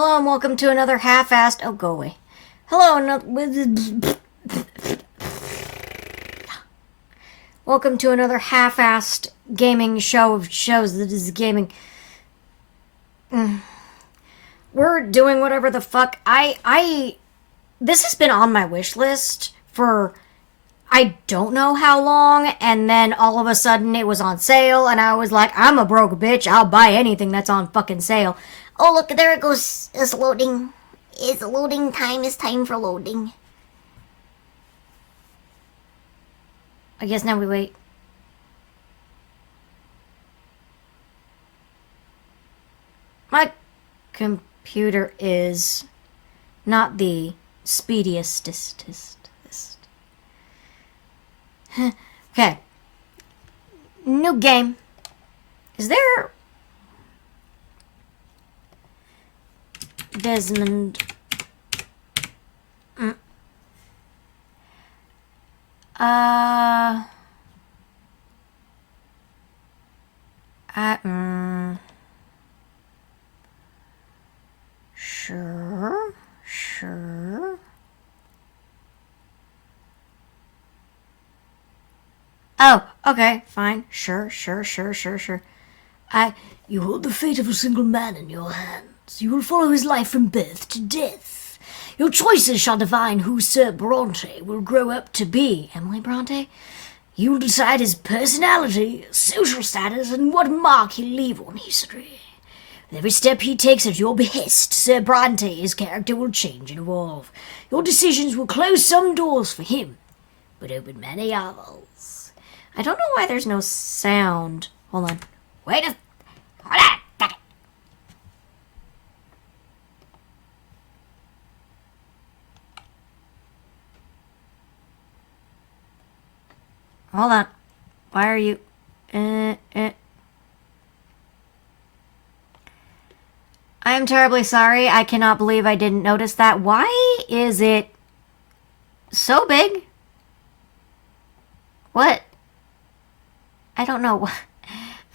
Hello and welcome to another half-assed... Oh, go away. Hello, welcome to another half-assed gaming show of shows that is gaming. We're doing whatever the fuck. This has been on my wish list for I don't know how long, and then all of a sudden it was on sale, and I was like, I'm a broke bitch, I'll buy anything that's on fucking sale. Oh, look, there it goes. It's loading. It's loading time. It's time for loading. I guess now we wait. My computer is not the speediest. Okay. New game. Is there... Desmond. Sure. Oh, okay, fine. Sure. You hold the fate of a single man in your hands. You will follow his life from birth to death. Your choices shall define who Sir Brante will grow up to be. Emily Brante? You will decide his personality, social status, and what mark he'll leave on history. With every step he takes at your behest, Sir Brante's character will change and evolve. Your decisions will close some doors for him, but open many others. I don't know why there's no sound. Hold on. Hold on. Hold on. Why are you... I am terribly sorry. I cannot believe I didn't notice that. Why is it so big? What? I don't know.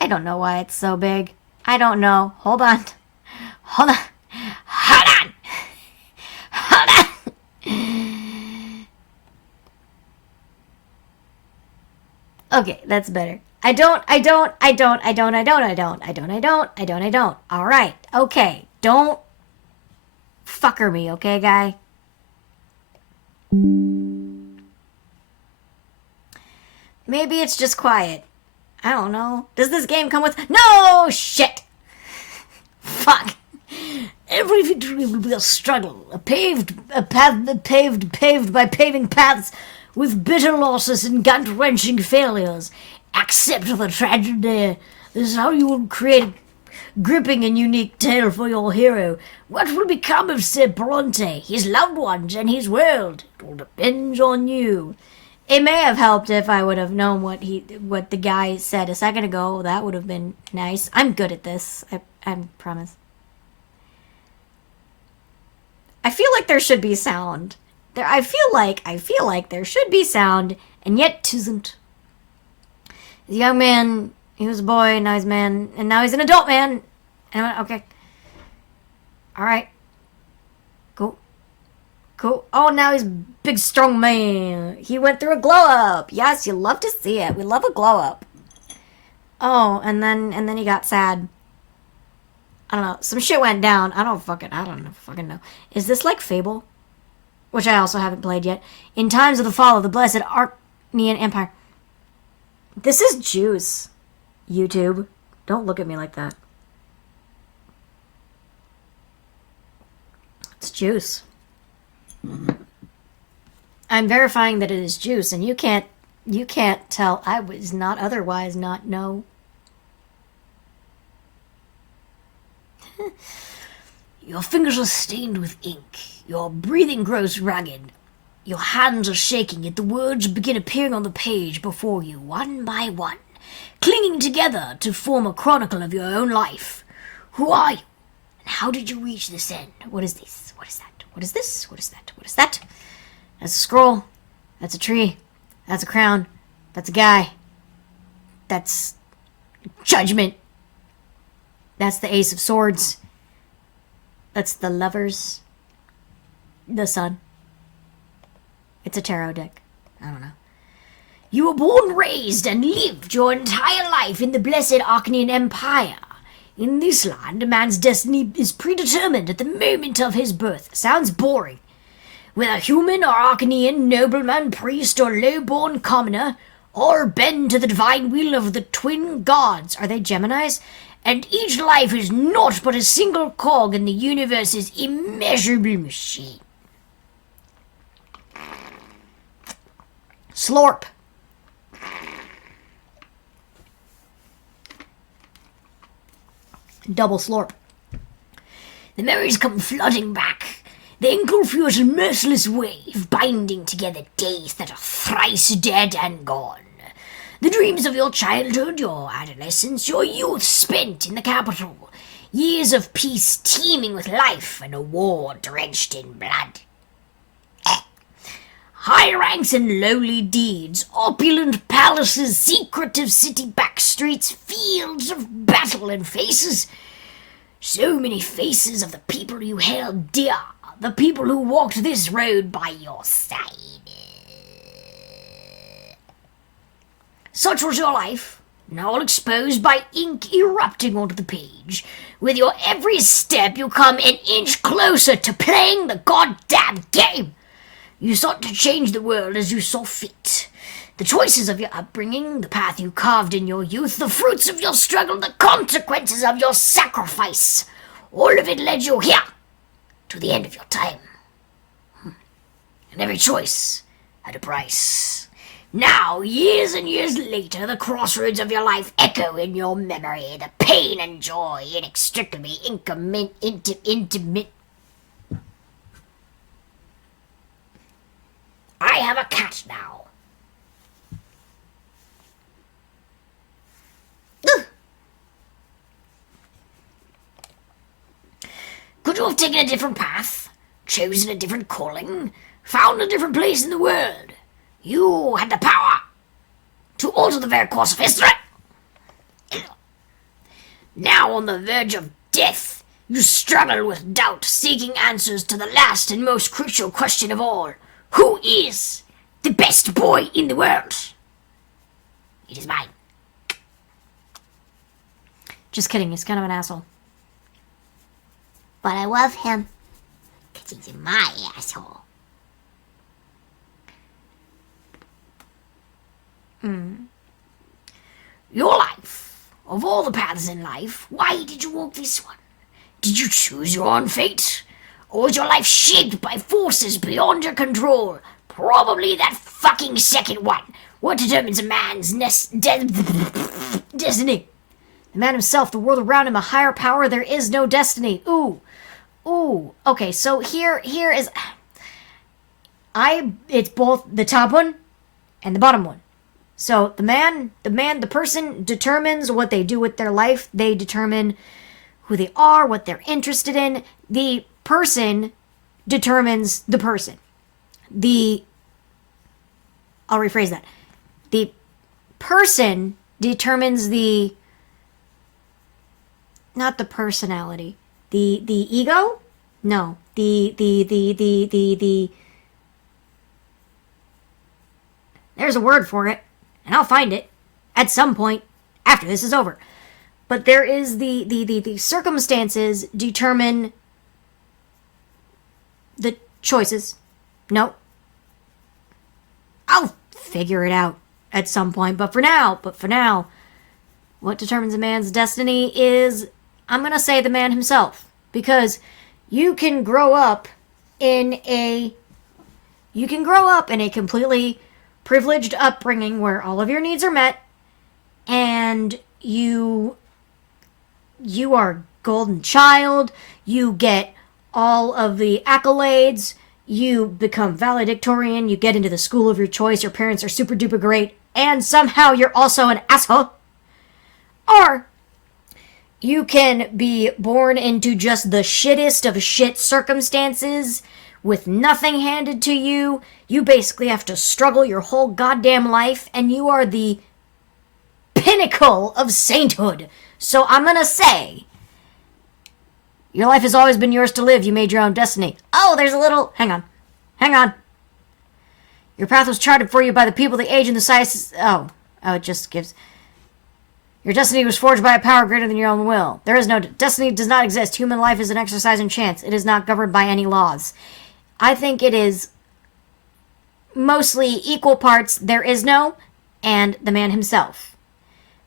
I don't know why it's so big. I don't know. Hold on. Okay, that's better. I don't. All right. Okay. Don't fucker me, okay, guy? Maybe it's just quiet. I don't know. Does this game come with... No! Shit! Fuck. Every victory will be a struggle. A path paved by paving paths with bitter losses and gut-wrenching failures. Accept the tragedy. This is how you will create a gripping and unique tale for your hero. What will become of Sir Brante, his loved ones, and his world? It all depends on you. It may have helped if I would have known what the guy said a second ago. That would have been nice. I'm good at this. I promise. I feel like there should be sound. I feel like there should be sound, and yet tisn't. He's a young man, he was a boy, now he's a man, and now he's an adult man. And I went, okay. Alright. Cool. Oh, now he's a big, strong man. He went through a glow-up. Yes, you love to see it. We love a glow-up. Oh, and then he got sad. I don't know. Some shit went down. I don't fucking know. Is this like Fable? Which I also haven't played yet. In times of the fall of the blessed Archnean Empire. This is juice. YouTube. Don't look at me like that. It's juice. I'm verifying that it is juice, and you can't tell I was not otherwise not know. Your fingers are stained with ink. Your breathing grows ragged. Your hands are shaking, yet the words begin appearing on the page before you, one by one, clinging together to form a chronicle of your own life. Who are you? And how did you reach this end? What is this? What is that? What is this? What is that? What is that? That's a scroll. That's a tree. That's a crown. That's a guy. That's judgment. That's the Ace of Swords. That's the Lovers. The Sun. It's a tarot deck. I don't know. You were born, raised, and lived your entire life in the blessed Arcanian Empire. In this land, a man's destiny is predetermined at the moment of his birth. Sounds boring. Whether human or Arcanian, nobleman, priest, or low-born commoner, all bend to the divine will of the twin gods. Are they Geminis? And each life is naught but a single cog in the universe's immeasurable machine. Slorp. Double slorp. The memories come flooding back. They engulf a merciless wave, binding together days that are thrice dead and gone. The dreams of your childhood, your adolescence, your youth spent in the capital. Years of peace teeming with life and a war drenched in blood. High ranks and lowly deeds, opulent palaces, secretive city backstreets, fields of battle and faces. So many faces of the people you held dear, the people who walked this road by your side. Such was your life, now all exposed by ink erupting onto the page. With your every step you come an inch closer to playing the goddamn game. You sought to change the world as you saw fit. The choices of your upbringing, the path you carved in your youth, the fruits of your struggle, the consequences of your sacrifice, all of it led you here, to the end of your time. And every choice had a price. Now, years and years later, the crossroads of your life echo in your memory, the pain and joy inextricably intimate. I have a cat now. Could you have taken a different path, chosen a different calling, found a different place in the world? You had the power to alter the very course of history. Now on the verge of death, you struggle with doubt, seeking answers to the last and most crucial question of all. Who is the best boy in the world? It is mine. Just kidding, he's kind of an asshole. But I love him, because he's my asshole. Your life, of all the paths in life, why did you walk this one? Did you choose your own fate? Or was your life shaped by forces beyond your control? Probably that fucking second one. What determines a man's destiny? The man himself, the world around him, a higher power, there is no destiny. Ooh. Okay, so here is... It's both the top one and the bottom one. So the person determines what they do with their life. They determine who they are, what they're interested in. The person determines the person. I'll rephrase that. The person determines not the personality. The ego? No. There's a word for it, and I'll find it at some point after this is over. But there is the circumstances determine the choices. No. I'll figure it out at some point. But for now, what determines a man's destiny is, I'm going to say, the man himself. Because you can grow up in a completely privileged upbringing where all of your needs are met, and you are golden child, you get all of the accolades, you become valedictorian, you get into the school of your choice, your parents are super duper great, and somehow you're also an asshole. Or you can be born into just the shittest of shit circumstances with nothing handed to you. You basically have to struggle your whole goddamn life, and you are the pinnacle of sainthood. So I'm gonna say Your life has always been yours to live. You made your own destiny. Oh, there's a little... Hang on. Your path was charted for you by the people, the age, and the size... Oh, it just gives... Your destiny was forged by a power greater than your own will. There is no... Destiny does not exist. Human life is an exercise in chance. It is not governed by any laws. I think it is mostly equal parts there is no and the man himself.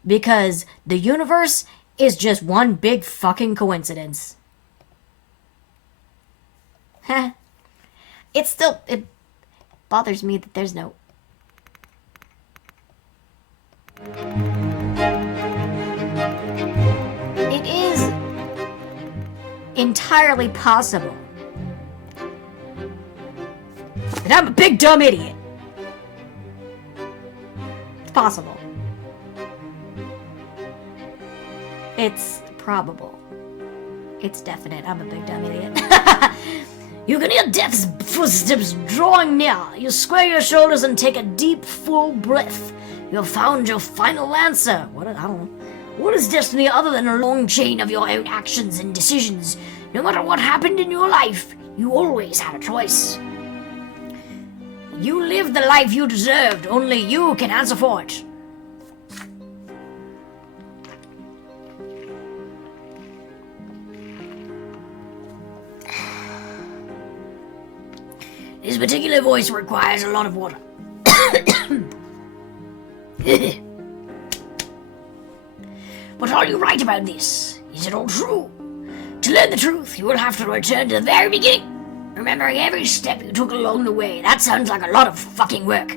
Because the universe is just one big fucking coincidence. It bothers me that there's no... It is entirely possible that I'm a big dumb idiot. It's possible. It's probable. It's definite. I'm a big dumb idiot. You can hear death's footsteps drawing near. You square your shoulders and take a deep, full breath. You have found your final answer. I don't know. What is destiny other than a long chain of your own actions and decisions? No matter what happened in your life, you always had a choice. You lived the life you deserved. Only you can answer for it. This particular voice requires a lot of water. But are you right about this? Is it all true? To learn the truth, you will have to return to the very beginning, remembering every step you took along the way. That sounds like a lot of fucking work.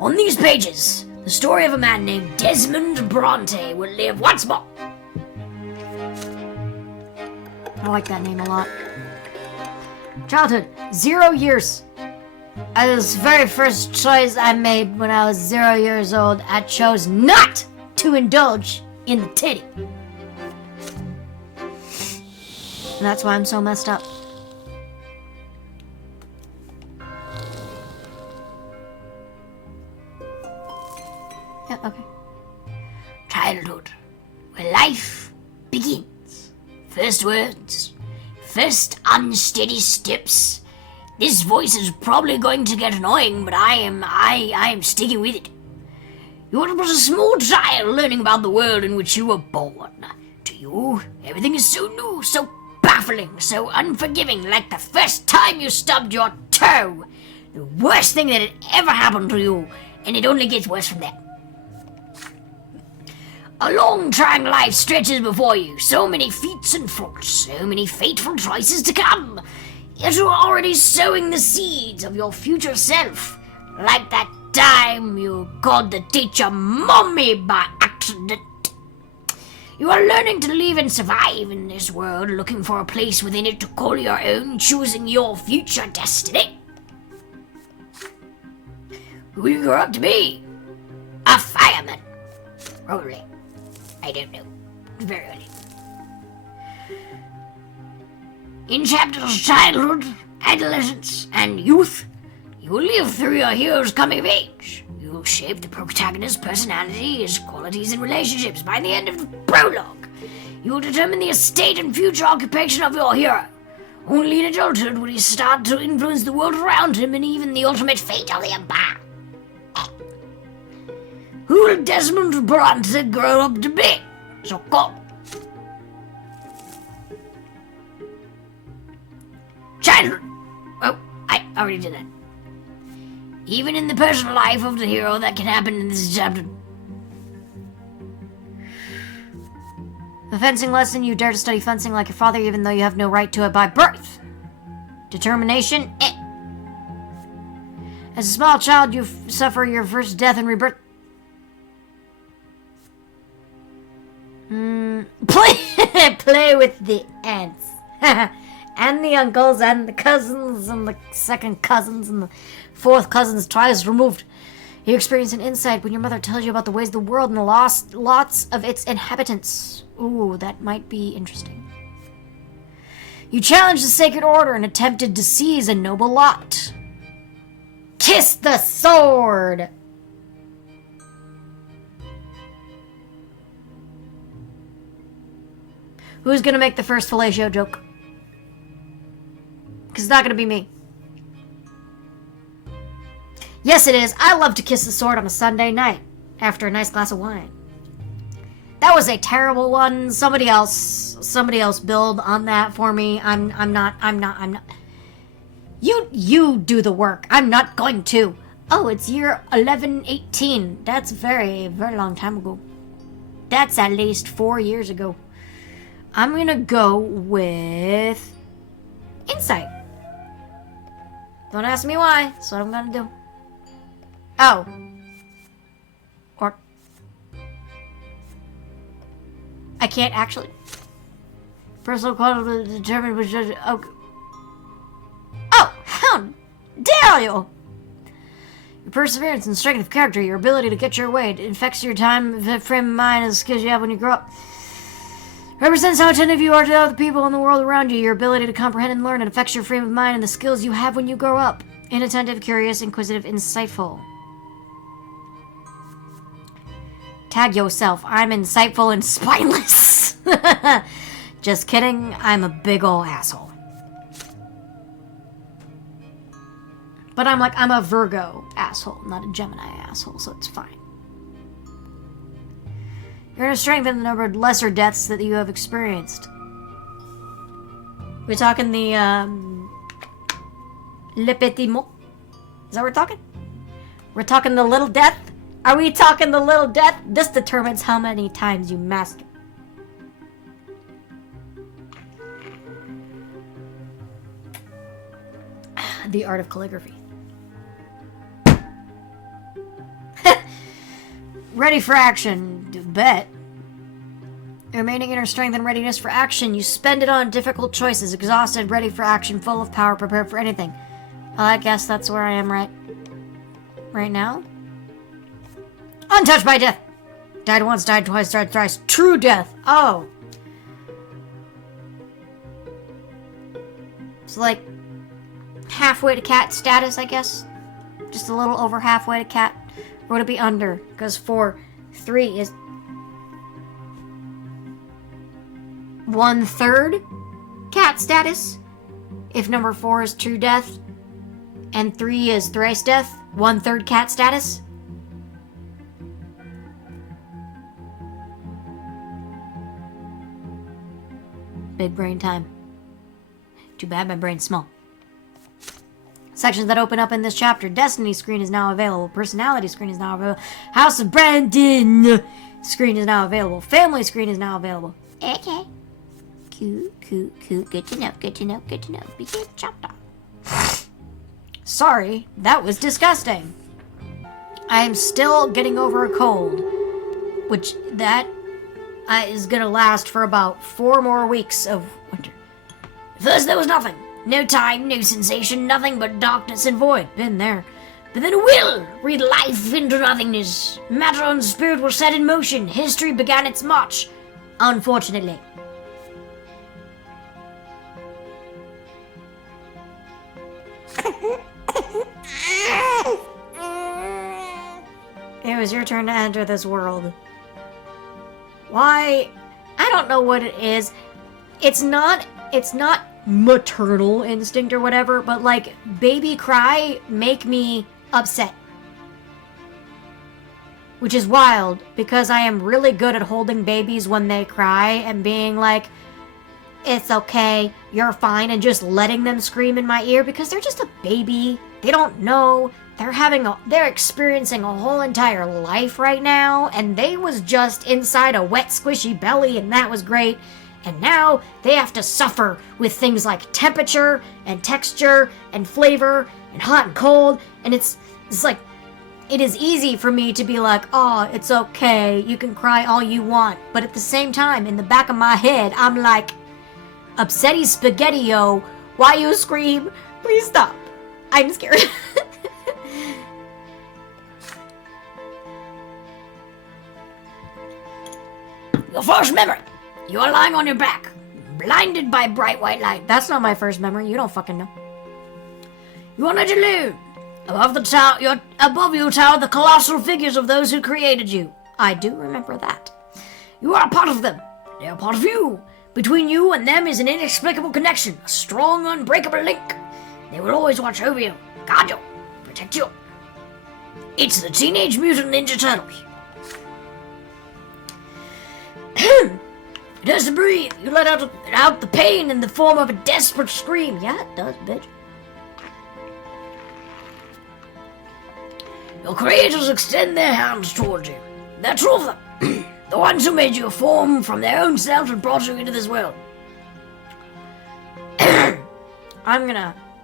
On these pages, the story of a man named Desmond Brante will live once more. I like that name a lot. Childhood, 0 years. That was the very first choice I made when I was 0 years old. I chose not to indulge in the titty. And that's why I'm so messed up. Yeah, okay. Childhood, where life begins. First words, first unsteady steps. This voice is probably going to get annoying, but I am sticking with it. You were but a small child learning about the world in which you were born. To you, everything is so new, so baffling, so unforgiving, like the first time you stubbed your toe. The worst thing that had ever happened to you, and it only gets worse from there. A long, trying life stretches before you, so many feats and faults, so many fateful choices to come. Yet you are already sowing the seeds of your future self, like that time you called the teacher Mommy by accident. You are learning to live and survive in this world, looking for a place within it to call your own, choosing your future destiny. Who will you grow up to be? A fireman. Probably. I don't know. Very early. In chapters childhood, adolescence, and youth, you will live through your hero's coming of age. You will shape the protagonist's personality, his qualities, and relationships. By the end of the prologue, you will determine the estate and future occupation of your hero. Only in adulthood will he start to influence the world around him and even the ultimate fate of the Empire. Who will Desmond Brante grow up to be? So called. Childhood. Oh, I already did that. Even in the personal life of the hero, that can happen in this chapter. The fencing lesson, you dare to study fencing like your father even though you have no right to it by birth. Determination, As a small child, you suffer your first death and rebirth. Play with the ants. And the uncles, and the cousins, and the second cousins, and the fourth cousins twice removed. You experience an insight when your mother tells you about the ways of the world and the lots of its inhabitants. Ooh, that might be interesting. You challenged the sacred order and attempted to seize a noble lot. Kiss the sword! Who's gonna make the first fellatio joke? Because it's not going to be me. Yes, it is. I love to kiss the sword on a Sunday night after a nice glass of wine. That was a terrible one. Somebody else build on that for me. I'm not. You do the work. I'm not going to. Oh, it's year 1118. That's very, very long time ago. That's at least 4 years ago. I'm gonna go with insight. Don't ask me why. That's what I'm gonna do. Oh. Or I can't actually. Personal quality determined which judge. Okay. Oh, how dare you! Your perseverance and strength of character, your ability to get your way, it affects your time, frame of mind, and the skills you have when you grow up. Represents how attentive you are to other people in the world around you. Your ability to comprehend and learn, it affects your frame of mind and the skills you have when you grow up. Inattentive, curious, inquisitive, insightful. Tag yourself. I'm insightful and spineless. Just kidding. I'm a big ol' asshole. But I'm a Virgo asshole, not a Gemini asshole, so it's fine. You're going to strengthen the number of lesser deaths that you have experienced. We're talking the, Le Petit Mot? Is that what we're talking? We're talking the little death? Are we talking the little death? This determines how many times you master. The art of calligraphy. Ready for action. Bet. Remaining inner strength and readiness for action. You spend it on difficult choices. Exhausted, ready for action, full of power, prepared for anything. Well, I guess that's where I am right now. Untouched by death. Died once, died twice, died thrice. True death. Oh. So like halfway to cat status, I guess. Just a little over halfway to cat. Or would it be under? Because 3 is 1/3 cat status. If number 4 is true death and 3 is thrice death, 1/3 cat status. Big brain time. Too bad my brain's small. Sections that open up in this chapter. Destiny screen is now available. Personality screen is now available. House of Brandon screen is now available. Family screen is now available. Okay. Cool. Good to know. Begin chapter. Sorry, that was disgusting. I am still getting over a cold. Which, that is gonna last for about 4 more weeks of winter. First there was nothing. No time, no sensation, nothing but darkness and void. Been there. But then a will breathed life into nothingness. Matter and spirit were set in motion. History began its march. Unfortunately. It was your turn to enter this world. Why? I don't know what it is. It's not maternal instinct or whatever, but like baby cry make me upset. Which is wild because I am really good at holding babies when they cry and being like, it's okay, you're fine, and just letting them scream in my ear because they're just a baby. They don't know. They're experiencing a whole entire life right now, and they was just inside a wet, squishy belly, and that was great. And now they have to suffer with things like temperature and texture and flavor and hot and cold. And it's like, it is easy for me to be like, oh, it's okay, you can cry all you want. But at the same time, in the back of my head, I'm like, upsetty spaghetti-o, why you scream? Please stop. I'm scared. Your first memory. You are lying on your back, blinded by bright white light. That's not my first memory. You don't fucking know. You are not alone. Above you tower the colossal figures of those who created you. I do remember that. You are a part of them. They are part of you. Between you and them is an inexplicable connection, a strong, unbreakable link. They will always watch over you, guard you, protect you. It's the Teenage Mutant Ninja Turtles. It has to breathe. You let out the pain in the form of a desperate scream. Yeah, it does, bitch. Your creators extend their hands towards you. They're true of them. The ones who made you a form from their own selves and brought you into this world.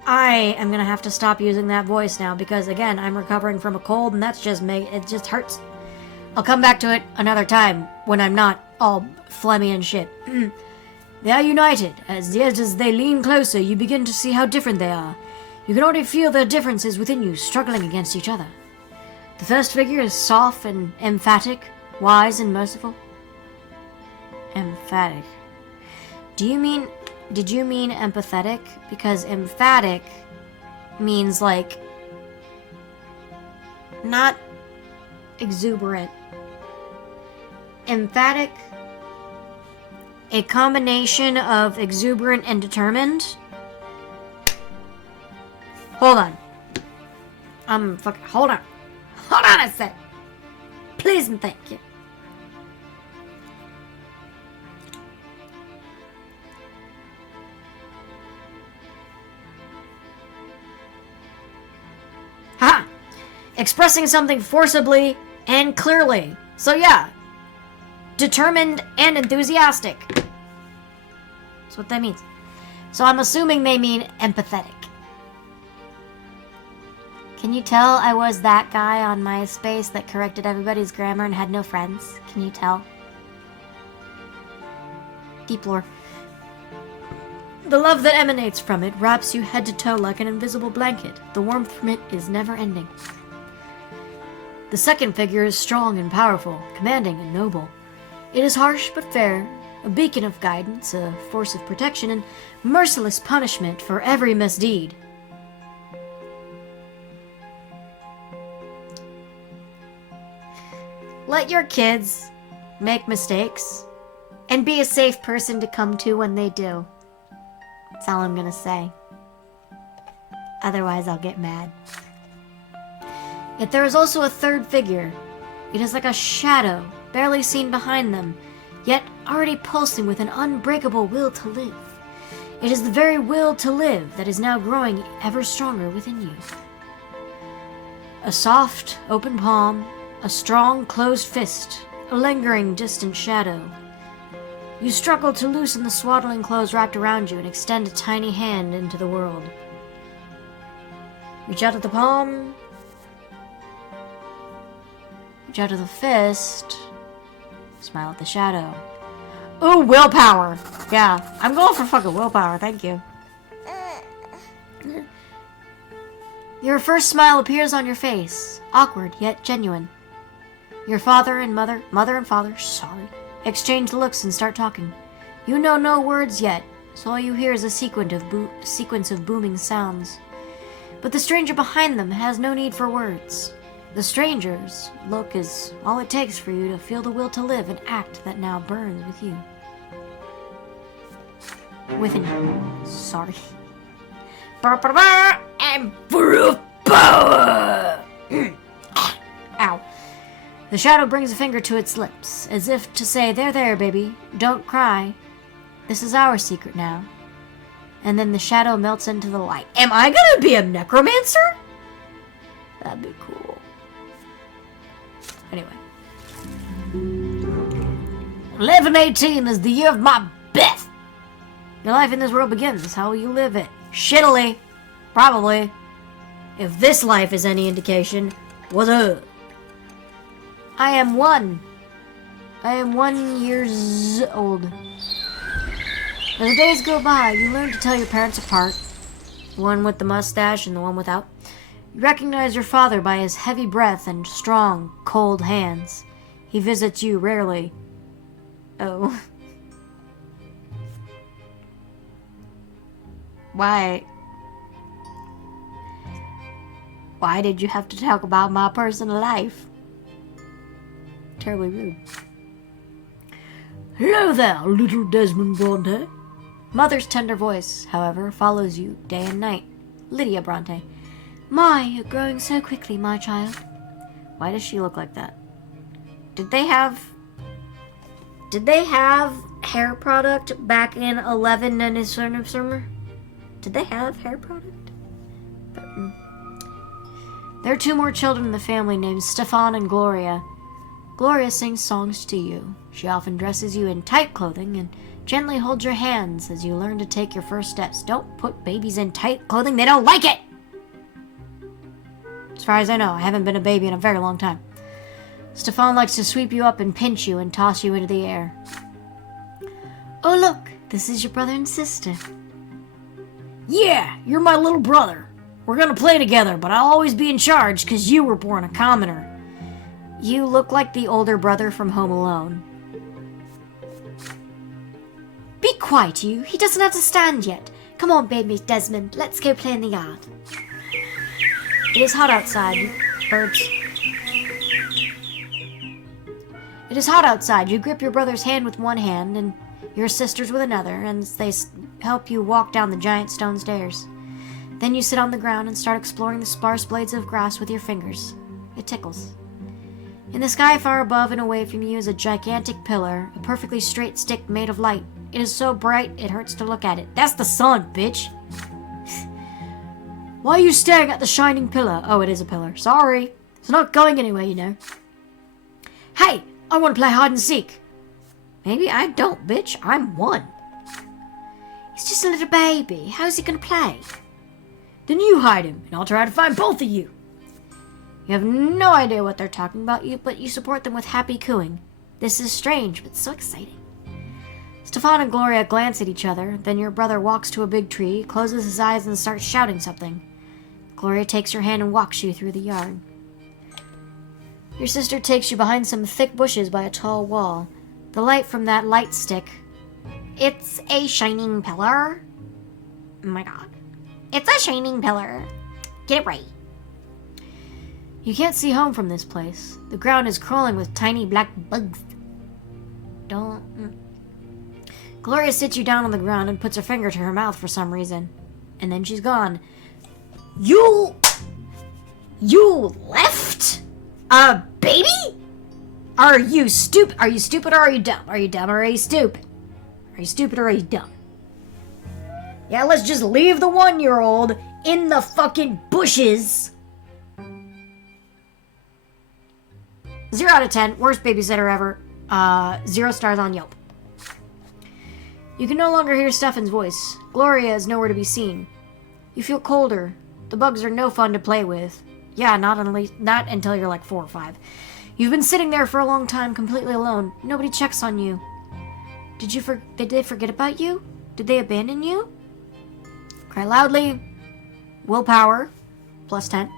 I am gonna have to stop using that voice now because, again, I'm recovering from a cold and it just hurts. I'll come back to it another time when I'm not all phlegmy and shit. They are united. As they lean closer, you begin to see how different they are. You can already feel their differences within you, struggling against each other. The first figure is soft and emphatic, wise and merciful. Emphatic. Did you mean empathetic? Because emphatic means, like, not exuberant. Emphatic, a combination of exuberant and determined. Hold on. Hold on. Hold on a sec. Please and thank you. Ha! Expressing something forcibly and clearly. So yeah. Determined and enthusiastic. That's what that means. So I'm assuming they mean empathetic. Can you tell I was that guy on MySpace that corrected everybody's grammar and had no friends? Can you tell? Deep lore. The love that emanates from it wraps you head to toe like an invisible blanket. The warmth from it is never ending. The second figure is strong and powerful, commanding and noble. It is harsh but fair, a beacon of guidance, a force of protection, and merciless punishment for every misdeed. Let your kids make mistakes and be a safe person to come to when they do. That's all I'm gonna say. Otherwise, I'll get mad. Yet there is also a third figure. It is like a shadow, barely seen behind them, yet already pulsing with an unbreakable will to live. It is the very will to live that is now growing ever stronger within you. A soft, open palm, a strong, closed fist, a lingering, distant shadow. You struggle to loosen the swaddling clothes wrapped around you and extend a tiny hand into the world. Reach out at the palm. Reach out to the fist. Smile at the shadow. Ooh, willpower. Yeah, I'm going for fucking willpower, thank you. Your first smile appears on your face, awkward yet genuine. Your father and mother and father, exchange looks and start talking. You know no words yet, so all you hear is a sequence of booming sounds. But the stranger behind them has no need for words. The stranger's look is all it takes for you to feel the will to live and act that now burns with you. Within you. Sorry. And full of power! Ow. The shadow brings a finger to its lips, as if to say, there, baby, don't cry. This is our secret now. And then the shadow melts into the light. Am I gonna be a necromancer? That'd be cool. Anyway. 1118 is the year of my death. Your life in this world begins. How will you live it? Shittily. Probably. If this life is any indication, what's up? I am 1 years old. As the days go by, you learn to tell your parents apart. The one with the mustache and the one without. You recognize your father by his heavy breath and strong, cold hands. He visits you rarely. Oh. Why? Why did you have to talk about my personal life? Terribly rude. Hello there, little Desmond Brante. Mother's tender voice, however, follows you day and night. Lydia Brante. My, you're growing so quickly, my child. Why does she look like that? Did they have hair product back in 11 and his summer? Did they have hair product? There are 2 more children in the family named Stefan and Gloria. Gloria sings songs to you. She often dresses you in tight clothing and gently holds your hands as you learn to take your first steps. Don't put babies in tight clothing. They don't like it! As far as I know, I haven't been a baby in a very long time. Stefan likes to sweep you up and pinch you and toss you into the air. Oh, look, this is your brother and sister. Yeah, you're my little brother. We're gonna play together, but I'll always be in charge because you were born a commoner. You look like the older brother from Home Alone. Be quiet, you. He doesn't understand yet. Come on, baby Desmond. Let's go play in the yard. It is hot outside, you birds. It is hot outside. You grip your brother's hand with one hand and your sister's with another, and they help you walk down the giant stone stairs. Then you sit on the ground and start exploring the sparse blades of grass with your fingers. It tickles. In the sky far above and away from you is a gigantic pillar, a perfectly straight stick made of light. It is so bright, it hurts to look at it. That's the sun, bitch! Why are you staring at the shining pillar? Oh, it is a pillar. Sorry. It's not going anywhere, you know. Hey, I want to play hide and seek. Maybe I don't, bitch. I'm 1. He's just a little baby. How's he gonna play? Then you hide him, and I'll try to find both of you. You have no idea what they're talking about, but you support them with happy cooing. This is strange, but so exciting. Stefan and Gloria glance at each other, then your brother walks to a big tree, closes his eyes, and starts shouting something. Gloria takes your hand and walks you through the yard. Your sister takes you behind some thick bushes by a tall wall. The light from that light stick. It's a shining pillar. Oh my god. It's a shining pillar. Get it right. You can't see home from this place. The ground is crawling with tiny black bugs. Gloria sits you down on the ground and puts her finger to her mouth for some reason. And then she's gone. You left a baby? Are you stupid? Are you stupid or are you dumb? Are you dumb or are you stupid? Are you stupid or are you dumb? Yeah, let's just leave the 1-year-old in the fucking bushes. 0 out of 10. Worst babysitter ever. 0 stars on Yelp. You can no longer hear Stefan's voice. Gloria is nowhere to be seen. You feel colder. The bugs are no fun to play with. Yeah, not until you're like 4 or 5. You've been sitting there for a long time, completely alone. Nobody checks on you. Did they forget about you? Did they abandon you? Cry loudly. Willpower, +10.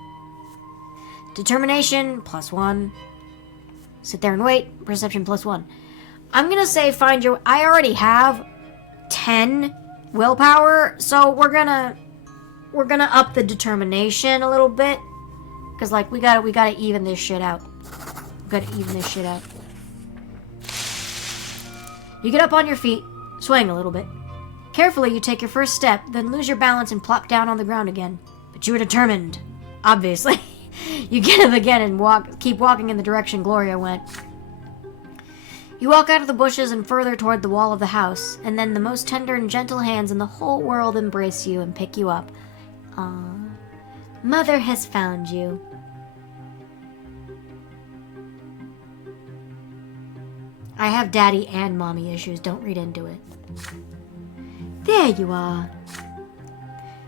Determination, +1. Sit there and wait, perception, +1. I'm gonna say I already have 10 willpower, so we're gonna up the determination a little bit. Cause like we gotta even this shit out. You get up on your feet, swaying a little bit. Carefully, you take your first step, then lose your balance and plop down on the ground again. But you are determined. Obviously. You get up again and keep walking in the direction Gloria went. You walk out of the bushes and further toward the wall of the house, and then the most tender and gentle hands in the whole world embrace you and pick you up. Aww. Mother has found you. I have daddy and mommy issues. Don't read into it. There you are.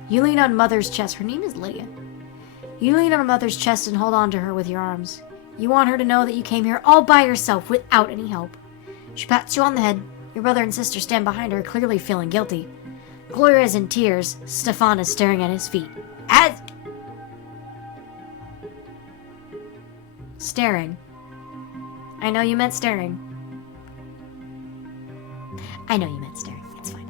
You lean on Mother's chest. Her name is Lydia. You lean on Mother's chest and hold on to her with your arms. You want her to know that you came here all by yourself without any help. She pats you on the head. Your brother and sister stand behind her, clearly feeling guilty. Gloria is in tears. Stefan is staring at his feet. Staring. I know you meant staring. I know you meant staring. It's fine.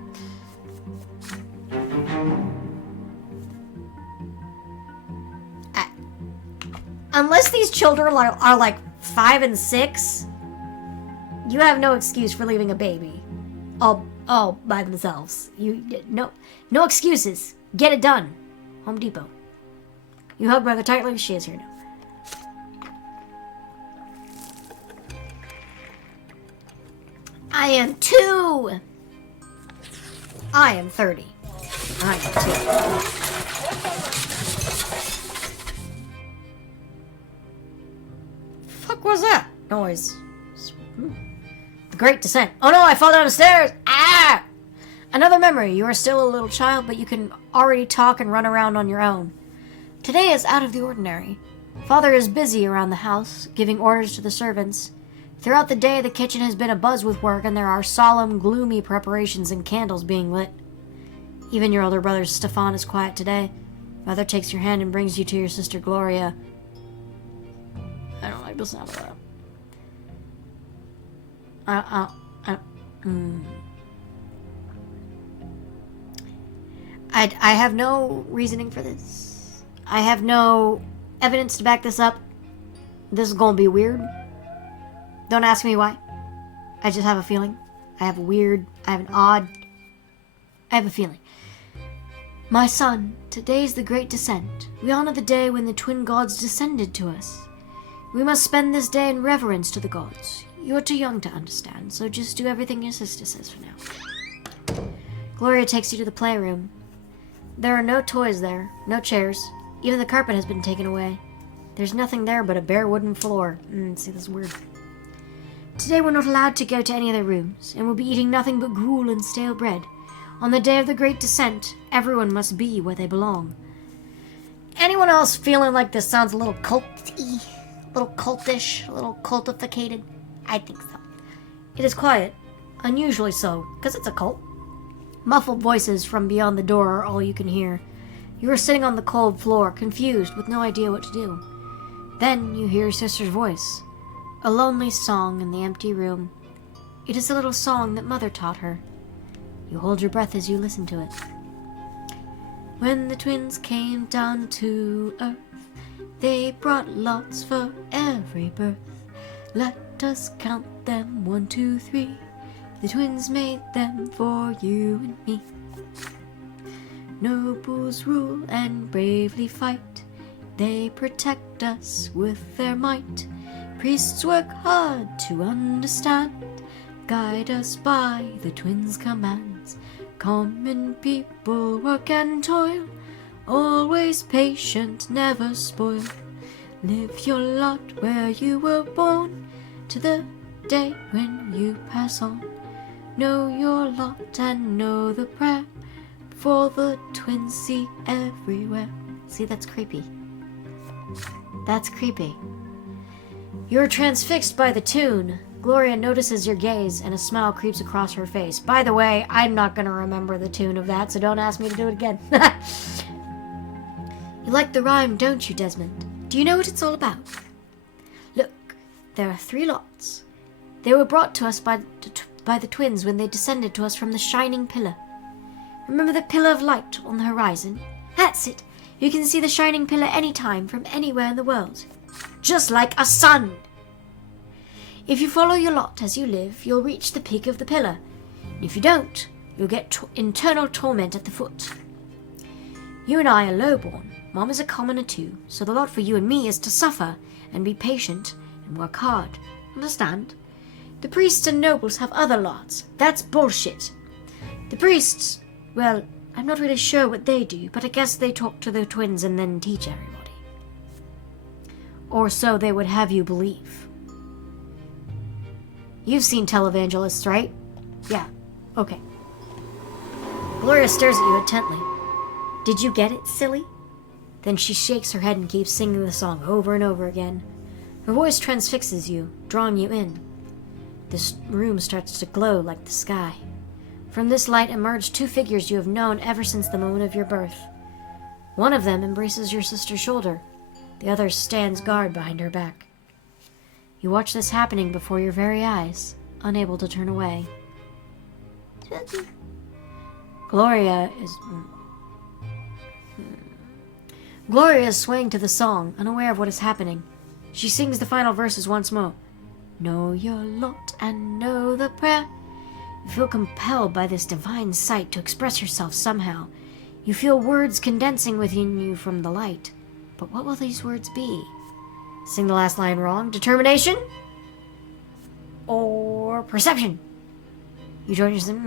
Unless these children are like 5 and 6, you have no excuse for leaving a baby all by themselves. No excuses. Get it done. Home Depot. You hug rather tightly. She is here now. I am 2. I am 30. I am 2. Fuck was that noise? The Great Descent. Oh no, I fall down the stairs. Ah! Another memory. You are still a little child, but you can already talk and run around on your own. Today is out of the ordinary. Father is busy around the house, giving orders to the servants. Throughout the day, the kitchen has been abuzz with work, and there are solemn, gloomy preparations and candles being lit. Even your older brother Stefan is quiet today. Mother takes your hand and brings you to your sister Gloria. I don't like the sound of that. I have no reasoning for this. I have no evidence to back this up. This is gonna be weird. Don't ask me why. I just have a feeling. I have a feeling. My son, today's the Great Descent. We honor the day when the twin gods descended to us. We must spend this day in reverence to the gods. You're too young to understand, so just do everything your sister says for now. Gloria takes you to the playroom. There are no toys there, no chairs. Even the carpet has been taken away. There's nothing there but a bare wooden floor. See, this is weird. Today we're not allowed to go to any other rooms, and we'll be eating nothing but gruel and stale bread. On the day of the Great Descent, everyone must be where they belong. Anyone else feeling like this sounds a little culty? A little cultish? A little cultificated? I think so. It is quiet. Unusually so, because it's a cult. Muffled voices from beyond the door are all you can hear. You are sitting on the cold floor, confused, with no idea what to do. Then you hear your sister's voice. A lonely song in the empty room. It is a little song that Mother taught her. You hold your breath as you listen to it. When the twins came down to earth, they brought lots for every birth. Let us count them, 1, 2, 3. The twins made them for you and me. Nobles rule and bravely fight. They protect us with their might. Priests work hard to understand. Guide us by the twins' commands. Common people work and toil. Always patient, never spoil. Live your lot where you were born. To the day when you pass on. Know your lot and know the prayer. For the twins see everywhere. See, that's creepy. That's creepy. You're transfixed by the tune. Gloria notices your gaze, and a smile creeps across her face. By the way, I'm not going to remember the tune of that, so don't ask me to do it again. You like the rhyme, don't you, Desmond? Do you know what it's all about? Look, there are 3 lots. They were brought to us by the twins when they descended to us from the shining pillar. Remember the pillar of light on the horizon? That's it. You can see the shining pillar anytime from anywhere in the world. Just like a sun. If you follow your lot as you live, you'll reach the peak of the pillar. And if you don't, you'll get internal torment at the foot. You and I are lowborn. Mom is a commoner too, so the lot for you and me is to suffer and be patient and work hard. Understand? The priests and nobles have other lots. That's bullshit. The priests, well, I'm not really sure what they do, but I guess they talk to the twins and then teach everybody. Or so they would have you believe. You've seen televangelists, right? Yeah. Okay. Gloria stares at you intently. Did you get it, silly? Then she shakes her head and keeps singing the song over and over again. Her voice transfixes you, drawing you in. This room starts to glow like the sky. From this light emerge 2 figures you have known ever since the moment of your birth. One of them embraces your sister's shoulder. The other stands guard behind her back. You watch this happening before your very eyes, unable to turn away. Gloria is swaying to the song, unaware of what is happening. She sings the final verses once more. Know your lot and know the prayer. You feel compelled by this divine sight to express yourself somehow. You feel words condensing within you from the light. But what will these words be? Sing the last line wrong. Determination? Or perception? You join yourself.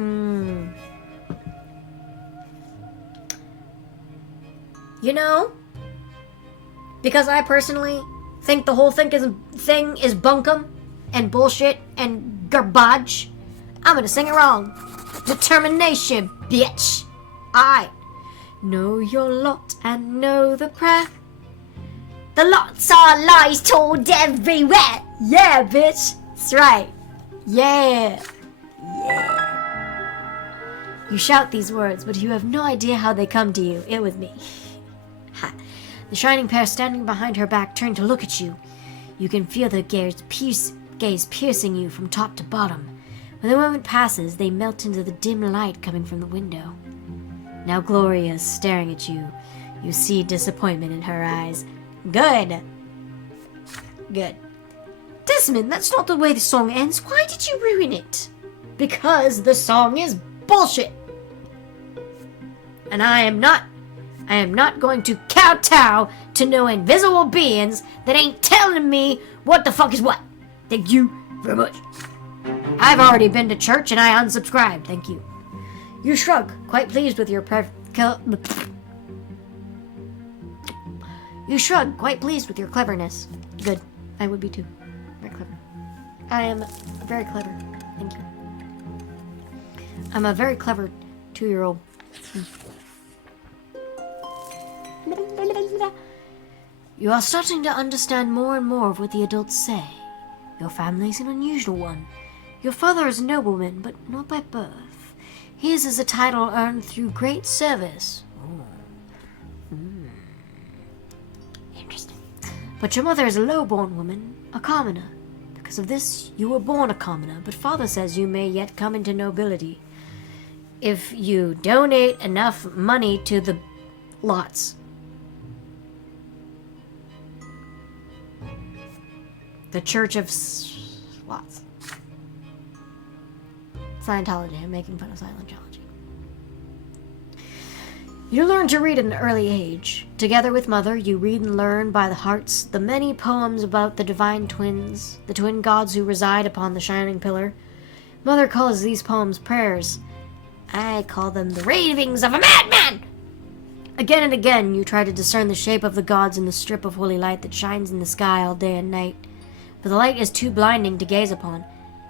You know, because I personally think the whole thing is bunkum and bullshit and garbage, I'm gonna sing it wrong. Determination, bitch. I know your lot and know the prayer. The lots are lies told everywhere. Yeah, bitch. That's right. Yeah. You shout these words, but you have no idea how they come to you. It was me. Ha. The shining pair standing behind her back turn to look at you. You can feel their gaze piercing you from top to bottom. When the moment passes, they melt into the dim light coming from the window. Now Gloria is staring at you. You see disappointment in her eyes. Good. Desmond, that's not the way the song ends. Why did you ruin it? Because the song is bullshit. And I am not going to kowtow to no invisible beings that ain't telling me what the fuck is what. Thank you very much. I've already been to church and I unsubscribed. Thank you. You shrug, quite pleased with your You shrug, quite pleased with your cleverness. Good. I would be too. Very clever. I am very clever. Thank you. I'm a very clever 2-year-old. You are starting to understand more and more of what the adults say. Your family is an unusual one. Your father is a nobleman, but not by birth. His is a title earned through great service. Interesting. But your mother is a low-born woman, a commoner. Because of this, you were born a commoner, but father says you may yet come into nobility if you donate enough money to the lots. The Church of Slots. Scientology. I'm making fun of Scientology. You learn to read at an early age. Together with Mother, you read and learn by the hearts the many poems about the divine twins, the twin gods who reside upon the shining pillar. Mother calls these poems prayers. I call them the ravings of a madman! Again and again, you try to discern the shape of the gods in the strip of holy light that shines in the sky all day and night. But the light is too blinding to gaze upon.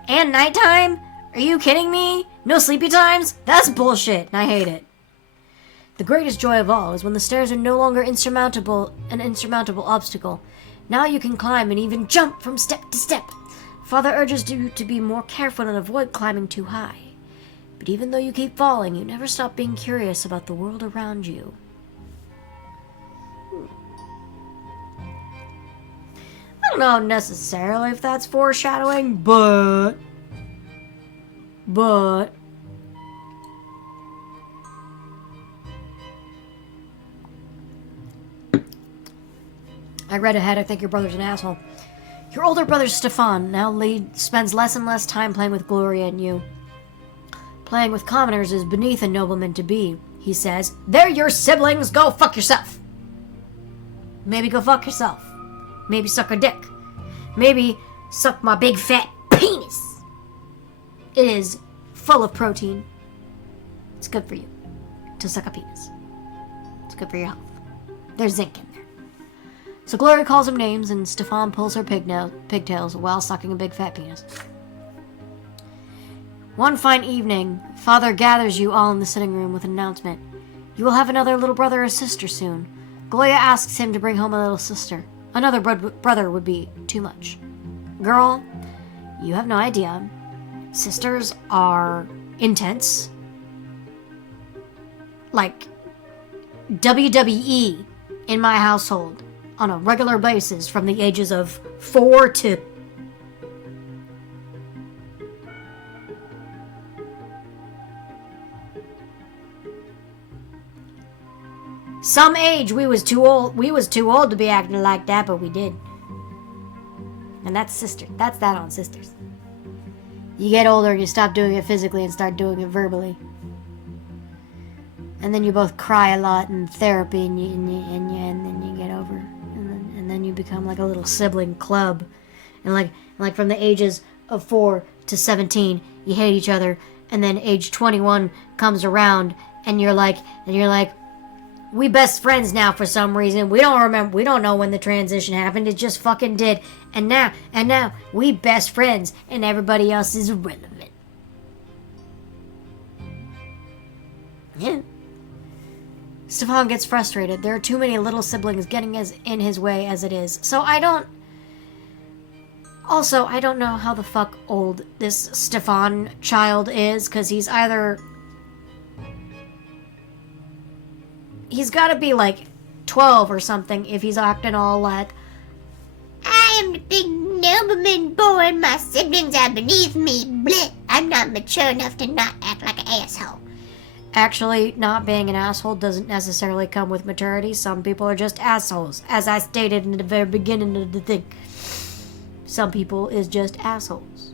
And nighttime? Are you kidding me? No sleepy times? That's bullshit, and I hate it. The greatest joy of all is when the stairs are no longer an insurmountable obstacle. Now you can climb and even jump from step to step. Father urges you to be more careful and avoid climbing too high. But even though you keep falling, you never stop being curious about the world around you. I don't know necessarily if that's foreshadowing, but I read ahead. I think your brother's an asshole. Your older brother Stefan now spends less and less time playing with Gloria and you. Playing with commoners is beneath a nobleman to be, he says. They're your siblings. Go fuck yourself. Maybe go fuck yourself. Maybe suck a dick. Maybe suck my big fat penis. It is full of protein. It's good for you to suck a penis. It's good for your health. There's zinc in there. So Gloria calls him names and Stefan pulls her pigtails while sucking a big fat penis. One fine evening, Father gathers you all in the sitting room with an announcement. You will have another little brother or sister soon. Gloria asks him to bring home a little sister. Another brother would be too much. Girl, you have no idea. Sisters are intense. Like WWE in my household on a regular basis from the ages of 4 to... Some age we was too old to be acting like that, but we did. And that's sister. That's that on sisters. You get older and you stop doing it physically and start doing it verbally. And then you both cry a lot in therapy, and then you get over, and then you become like a little sibling club, and like from the ages of 4 to 17, you hate each other, and then age 21 comes around, and you're like, we best friends now for some reason. We don't know when the transition happened. It just fucking did, and now we best friends, and everybody else is irrelevant. Yeah. Stefan gets frustrated. There are too many little siblings getting in his way as it is. So I don't know how the fuck old this Stefan child is, because he's gotta be like 12 or something if he's acting all like, I am the big nobleman born, my siblings are beneath me, bleh. I'm not mature enough to not act like an asshole. Actually, not being an asshole doesn't necessarily come with maturity. Some people are just assholes. As I stated in the very beginning of the thing, some people is just assholes.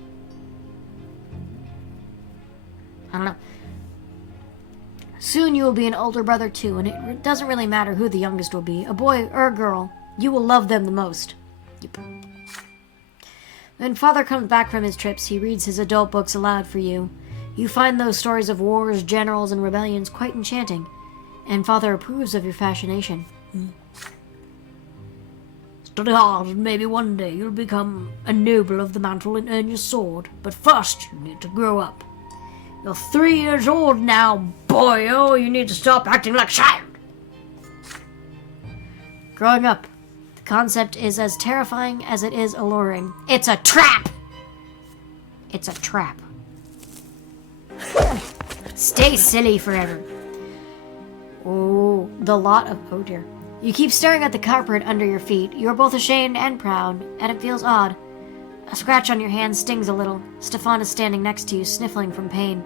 I don't know. Soon you will be an older brother too, and it doesn't really matter who the youngest will be, a boy or a girl. You will love them the most. Yep. When Father comes back from his trips, he reads his adult books aloud for you. You find those stories of wars, generals, and rebellions quite enchanting, and Father approves of your fascination. Study hard, and maybe one day you'll become a noble of the mantle and earn your sword, but first you need to grow up. You're 3 years old now, boyo. You need to stop acting like a child. Growing up, the concept is as terrifying as it is alluring. It's a trap! It's a trap. Stay silly forever. Oh, oh dear. You keep staring at the carpet under your feet. You're both ashamed and proud, and it feels odd. A scratch on your hand stings a little. Stefan is standing next to you, sniffling from pain.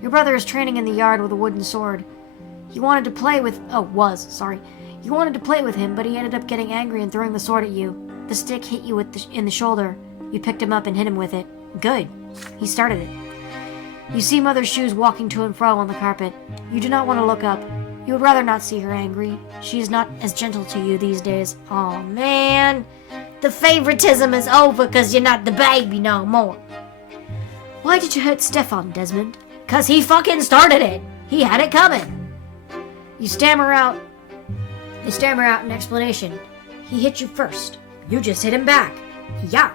Your brother is training in the yard with a wooden sword. You wanted to play with him, but he ended up getting angry and throwing the sword at you. The stick hit you in the shoulder. You picked him up and hit him with it. Good. He started it. You see Mother's shoes walking to and fro on the carpet. You do not want to look up. You would rather not see her angry. She is not as gentle to you these days. Oh man, the favoritism is over because you're not the baby no more. Why did you hurt Stefan, Desmond? Because he fucking started it. He had it coming. You stammer out an explanation. He hit you first. You just hit him back. Yeah.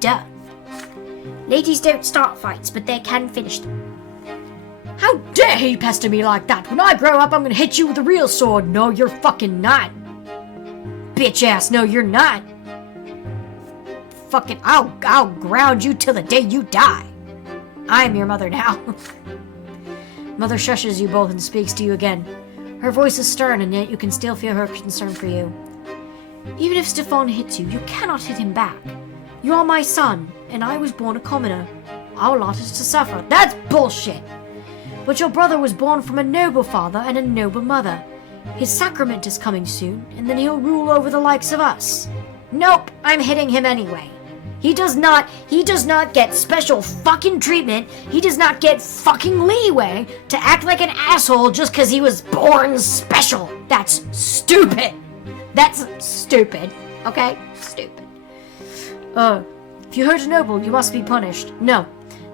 Duh. Ladies don't start fights, but they can finish them. How dare he pester me like that? When I grow up, I'm gonna hit you with a real sword. No, you're fucking not. Bitch ass, no, you're not. Fucking, I'll ground you till the day you die. I'm your mother now. Mother shushes you both and speaks to you again. Her voice is stern, and yet you can still feel her concern for you. Even if Stefan hits you, you cannot hit him back. You are my son, and I was born a commoner. Our lot is to suffer. That's bullshit. But your brother was born from a noble father and a noble mother. His sacrament is coming soon, and then he'll rule over the likes of us. Nope, I'm hitting him anyway. He does not get special fucking treatment. He does not get fucking leeway to act like an asshole just because he was born special. That's stupid. Okay? Stupid. If you hurt a noble, you must be punished. No.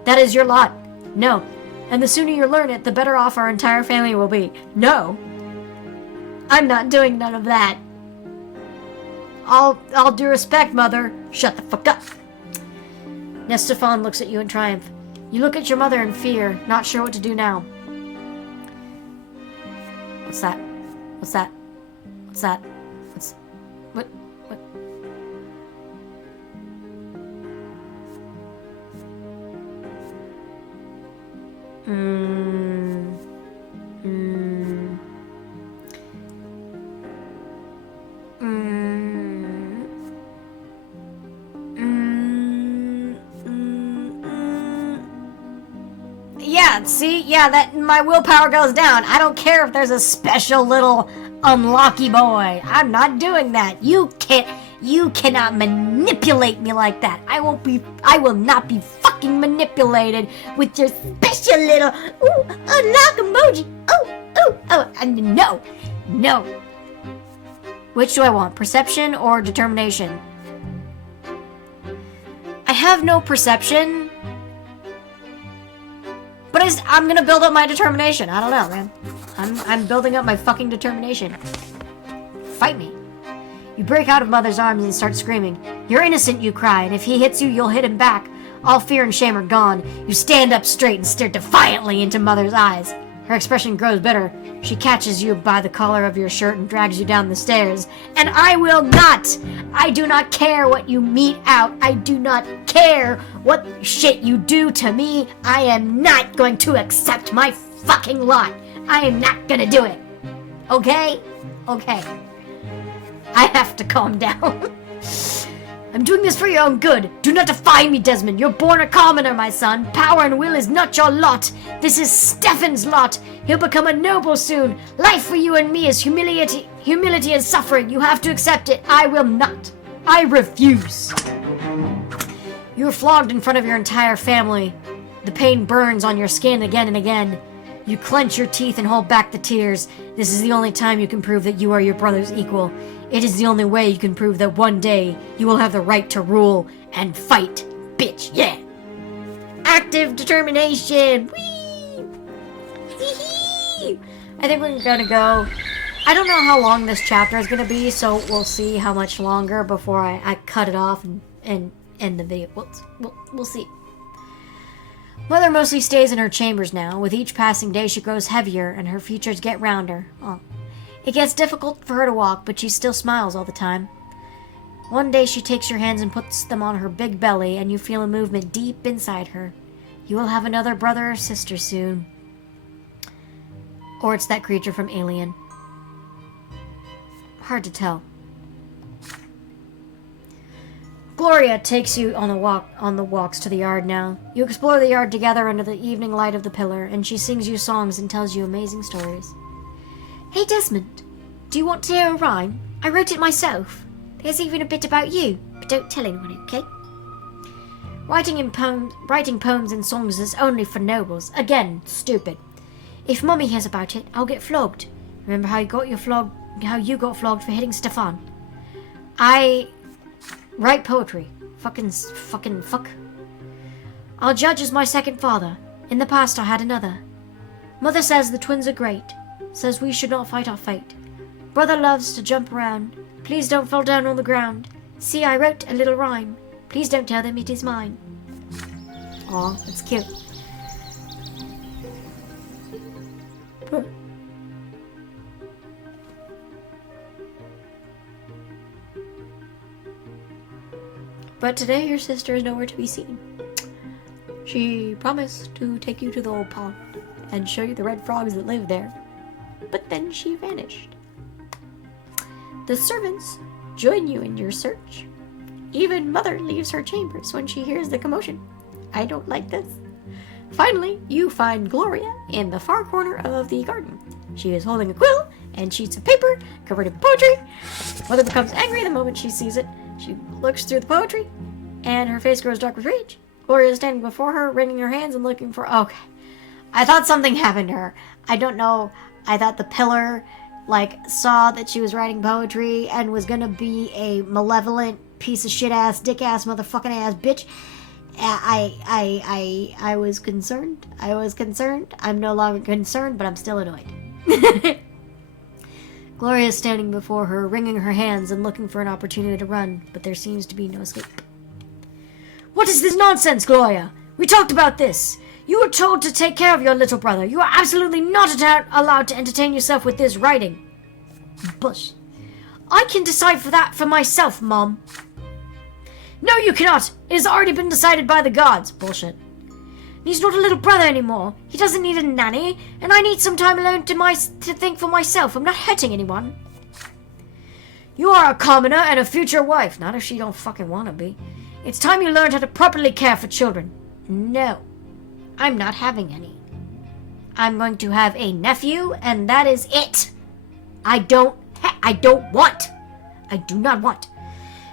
That is your lot. No. And the sooner you learn it, the better off our entire family will be. No. I'm not doing none of that. All due respect, Mother. Shut the fuck up. Now Stefan looks at you in triumph. You look at your mother in fear, not sure what to do now. What's that? What? Yeah, see? Yeah, that my willpower goes down. I don't care if there's a special little unlucky boy. I'm not doing that. You cannot manipulate me like that. I will not be fucking fucking manipulated with your special little, unlock emoji. No. Which do I want, perception or determination? I have no perception, but I'm gonna build up my determination. I don't know, man. I'm building up my fucking determination. Fight me. You break out of Mother's arms and start screaming. You're innocent, you cry, and if he hits you, you'll hit him back. All fear and shame are gone. You stand up straight and stare defiantly into Mother's eyes. Her expression grows bitter. She catches you by the collar of your shirt and drags you down the stairs. And I will not! I do not care what you mete out. I do not care what shit you do to me. I am not going to accept my fucking lot. I am not gonna do it. Okay? Okay. I have to calm down. I'm doing this for your own good. Do not defy me, Desmond. You're born a commoner, my son. Power and will is not your lot. This is Stefan's lot. He'll become a noble soon. Life for you and me is humility and suffering. You have to accept it. I will not. I refuse. You are flogged in front of your entire family. The pain burns on your skin again and again. You clench your teeth and hold back the tears. This is the only time you can prove that you are your brother's equal. It is the only way you can prove that one day you will have the right to rule and fight. Bitch, yeah. Active determination. Whee! Hee-hee! I think we're gonna go. I don't know how long this chapter is gonna be, so we'll see how much longer before I cut it off and end the video. We'll see. Mother mostly stays in her chambers now. With each passing day, she grows heavier and her features get rounder. Oh. It gets difficult for her to walk, but she still smiles all the time. One day she takes your hands and puts them on her big belly, and you feel a movement deep inside her. You will have another brother or sister soon. Or it's that creature from Alien. Hard to tell. Gloria takes you on the walks to the yard now. You explore the yard together under the evening light of the pillar, and she sings you songs and tells you amazing stories. Hey Desmond, do you want to hear a rhyme? I wrote it myself. There's even a bit about you, but don't tell anyone, okay? Writing poems and songs is only for nobles. Again, stupid. If Mummy hears about it, I'll get flogged. Remember how you got flogged for hitting Stefan? I write poetry. Fucking fuck. Our judge is my second father. In the past I had another. Mother says the twins are great. Says we should not fight our fate. Brother loves to jump around. Please don't fall down on the ground. See, I wrote a little rhyme. Please don't tell them it is mine. Aw, that's cute. But today your sister is nowhere to be seen. She promised to take you to the old pond and show you the red frogs that live there. But then she vanished. The servants join you in your search. Even Mother leaves her chambers when she hears the commotion. I don't like this. Finally, you find Gloria in the far corner of the garden. She is holding a quill and sheets of paper covered in poetry. Mother becomes angry the moment she sees it. She looks through the poetry and her face grows dark with rage. Gloria is standing before her, wringing her hands and looking for... Okay. I thought something happened to her. I don't know. I thought the pillar, saw that she was writing poetry and was gonna be a malevolent piece of shit-ass, dick-ass, motherfucking-ass bitch. I was concerned. I'm no longer concerned, but I'm still annoyed. Gloria is standing before her, wringing her hands and looking for an opportunity to run, but there seems to be no escape. What is this nonsense, Gloria? We talked about this. You were told to take care of your little brother. You are absolutely not allowed to entertain yourself with this writing. Bush. I can decide for myself, Mom. No, you cannot. It has already been decided by the gods. Bullshit. He's not a little brother anymore. He doesn't need a nanny, and I need some time alone to think for myself. I'm not hurting anyone. You are a commoner and a future wife. Not if she don't fucking want to be. It's time you learned how to properly care for children. No. I'm not having any. I'm going to have a nephew, and that is it. I do not want.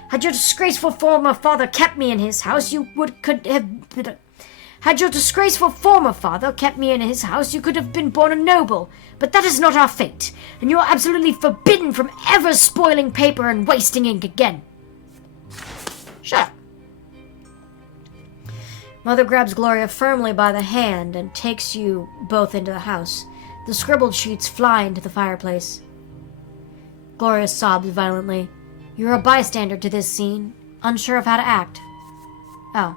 Had your disgraceful former father kept me in his house, you could have Had your disgraceful former father kept me in his house, you could have been born a noble. But that is not our fate, and you are absolutely forbidden from ever spoiling paper and wasting ink again. Shut up. Mother grabs Gloria firmly by the hand and takes you both into the house. The scribbled sheets fly into the fireplace. Gloria sobs violently. You're a bystander to this scene, unsure of how to act. Oh.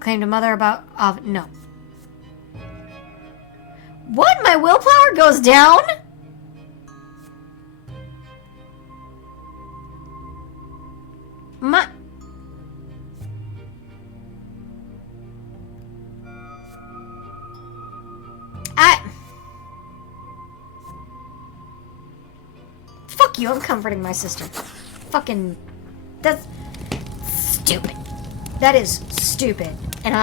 Claim to mother about... no. What? My willpower goes down? Fuck you, I'm comforting my sister. Fucking... That's... stupid. That is stupid. And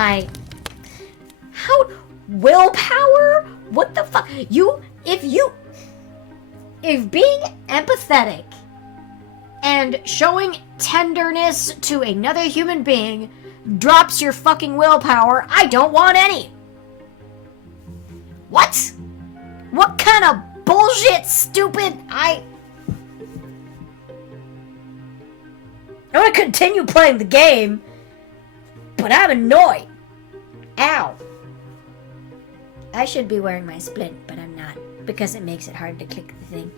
how... Willpower? What the fuck? If being empathetic and showing tenderness to another human being drops your fucking willpower, I don't want any. What? What kind of bullshit, stupid? I want to continue playing the game, but I'm annoyed. Ow. I should be wearing my splint, but I'm not, because it makes it hard to click the thing.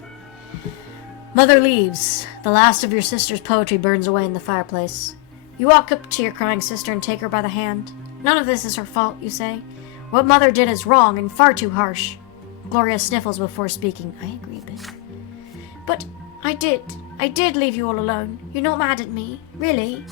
Mother leaves. The last of your sister's poetry burns away in the fireplace. You walk up to your crying sister and take her by the hand. None of this is her fault, you say. What Mother did is wrong and far too harsh. Gloria sniffles before speaking. I agree, but I did leave you all alone. You're not mad at me, really?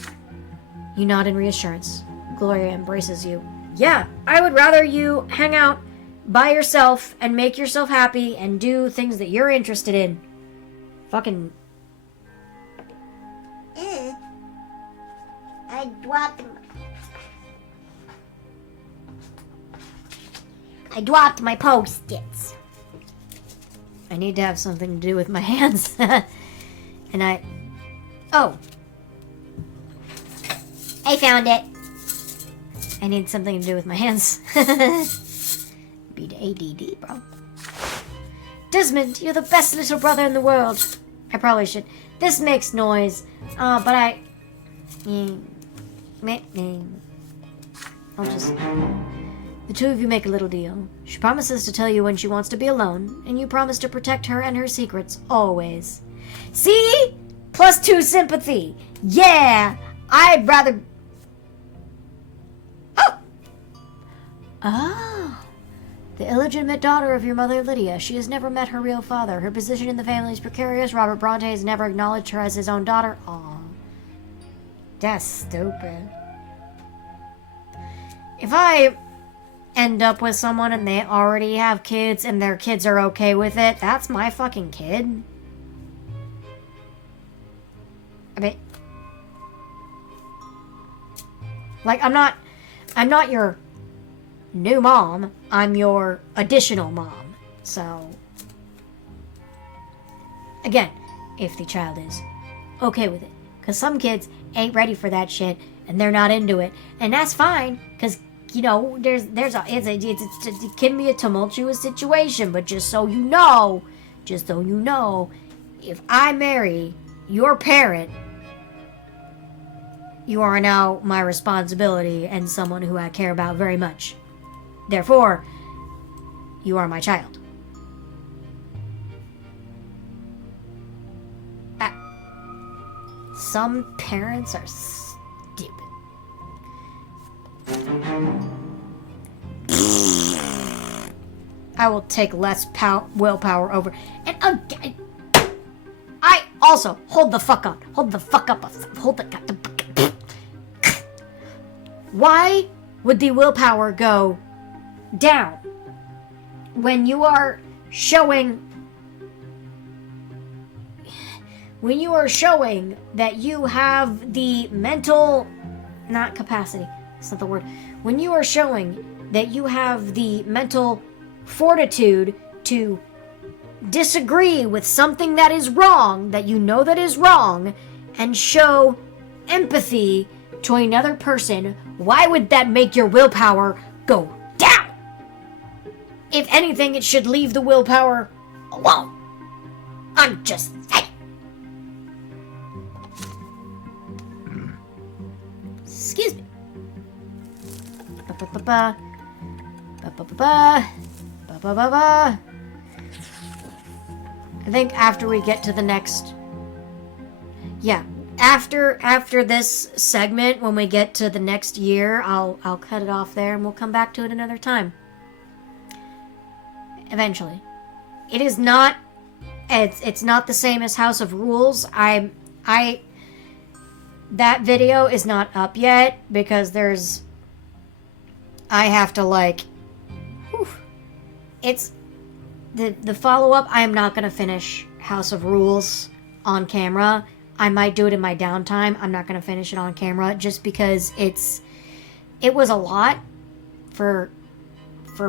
You nod in reassurance. Gloria embraces you. Yeah, I would rather you hang out by yourself and make yourself happy and do things that you're interested in. Fucking... I dropped my post-its. I need to have something to do with my hands. And oh. I found it. I need something to do with my hands. Be the ADD, bro. Desmond, you're the best little brother in the world. I probably should. This makes noise. But I... I'll just... The two of you make a little deal. She promises to tell you when she wants to be alone, and you promise to protect her and her secrets, always. See? +2 sympathy. Yeah! I'd rather... Oh. The illegitimate daughter of your mother, Lydia. She has never met her real father. Her position in the family is precarious. Robert Brante has never acknowledged her as his own daughter. Aw. That's stupid. If I end up with someone and they already have kids and their kids are okay with it, that's my fucking kid. I mean... Like, I'm not your new mom, I'm your additional mom. So, again, if the child is okay with it. Because some kids ain't ready for that shit, and they're not into it. And that's fine, because, you know, it can be a tumultuous situation, but just so you know, if I marry your parent, you are now my responsibility and someone who I care about very much. Therefore, you are my child. Some parents are stupid. I will take less willpower over. And again, I also hold the fuck up. Hold the. Why would the willpower go down when you are showing that you have the mental, not capacity, that's not the word, when you are showing that you have the mental fortitude to disagree with something that is wrong, that you know that is wrong, and show empathy to another person, why would that make your willpower go down? If anything, it should leave the willpower alone. I'm just saying. Excuse me. Ba-ba-ba-ba. Ba-ba-ba-ba. Ba-ba-ba-ba. I think after we get to the next... Yeah. After this segment, when we get to the next year, I'll cut it off there and we'll come back to it another time. Eventually. It is not... It's not the same as House of Rules. That video is not up yet because there's... I have to like... Whew, it's... The follow-up, I am not going to finish House of Rules on camera. I might do it in my downtime. I'm not going to finish it on camera just because it was a lot for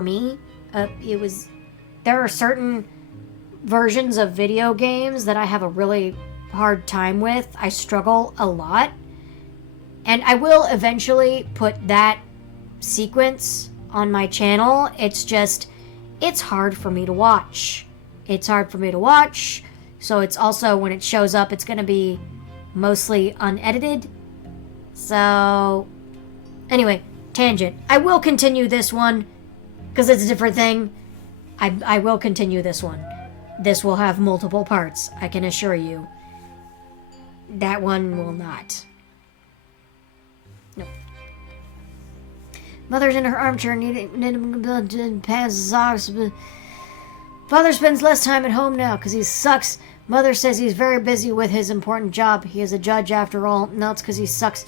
me. There are certain versions of video games that I have a really hard time with. I struggle a lot. And I will eventually put that sequence on my channel. It's hard for me to watch. So it's also, when it shows up, it's going to be mostly unedited. So, anyway, tangent. I will continue this one, because it's a different thing. I will continue this one. This will have multiple parts, I can assure you. That one will not. No. Mother's in her armchair, knitting pants and socks. Father spends less time at home now because he sucks. Mother says he's very busy with his important job. He is a judge after all. No, it's because he sucks.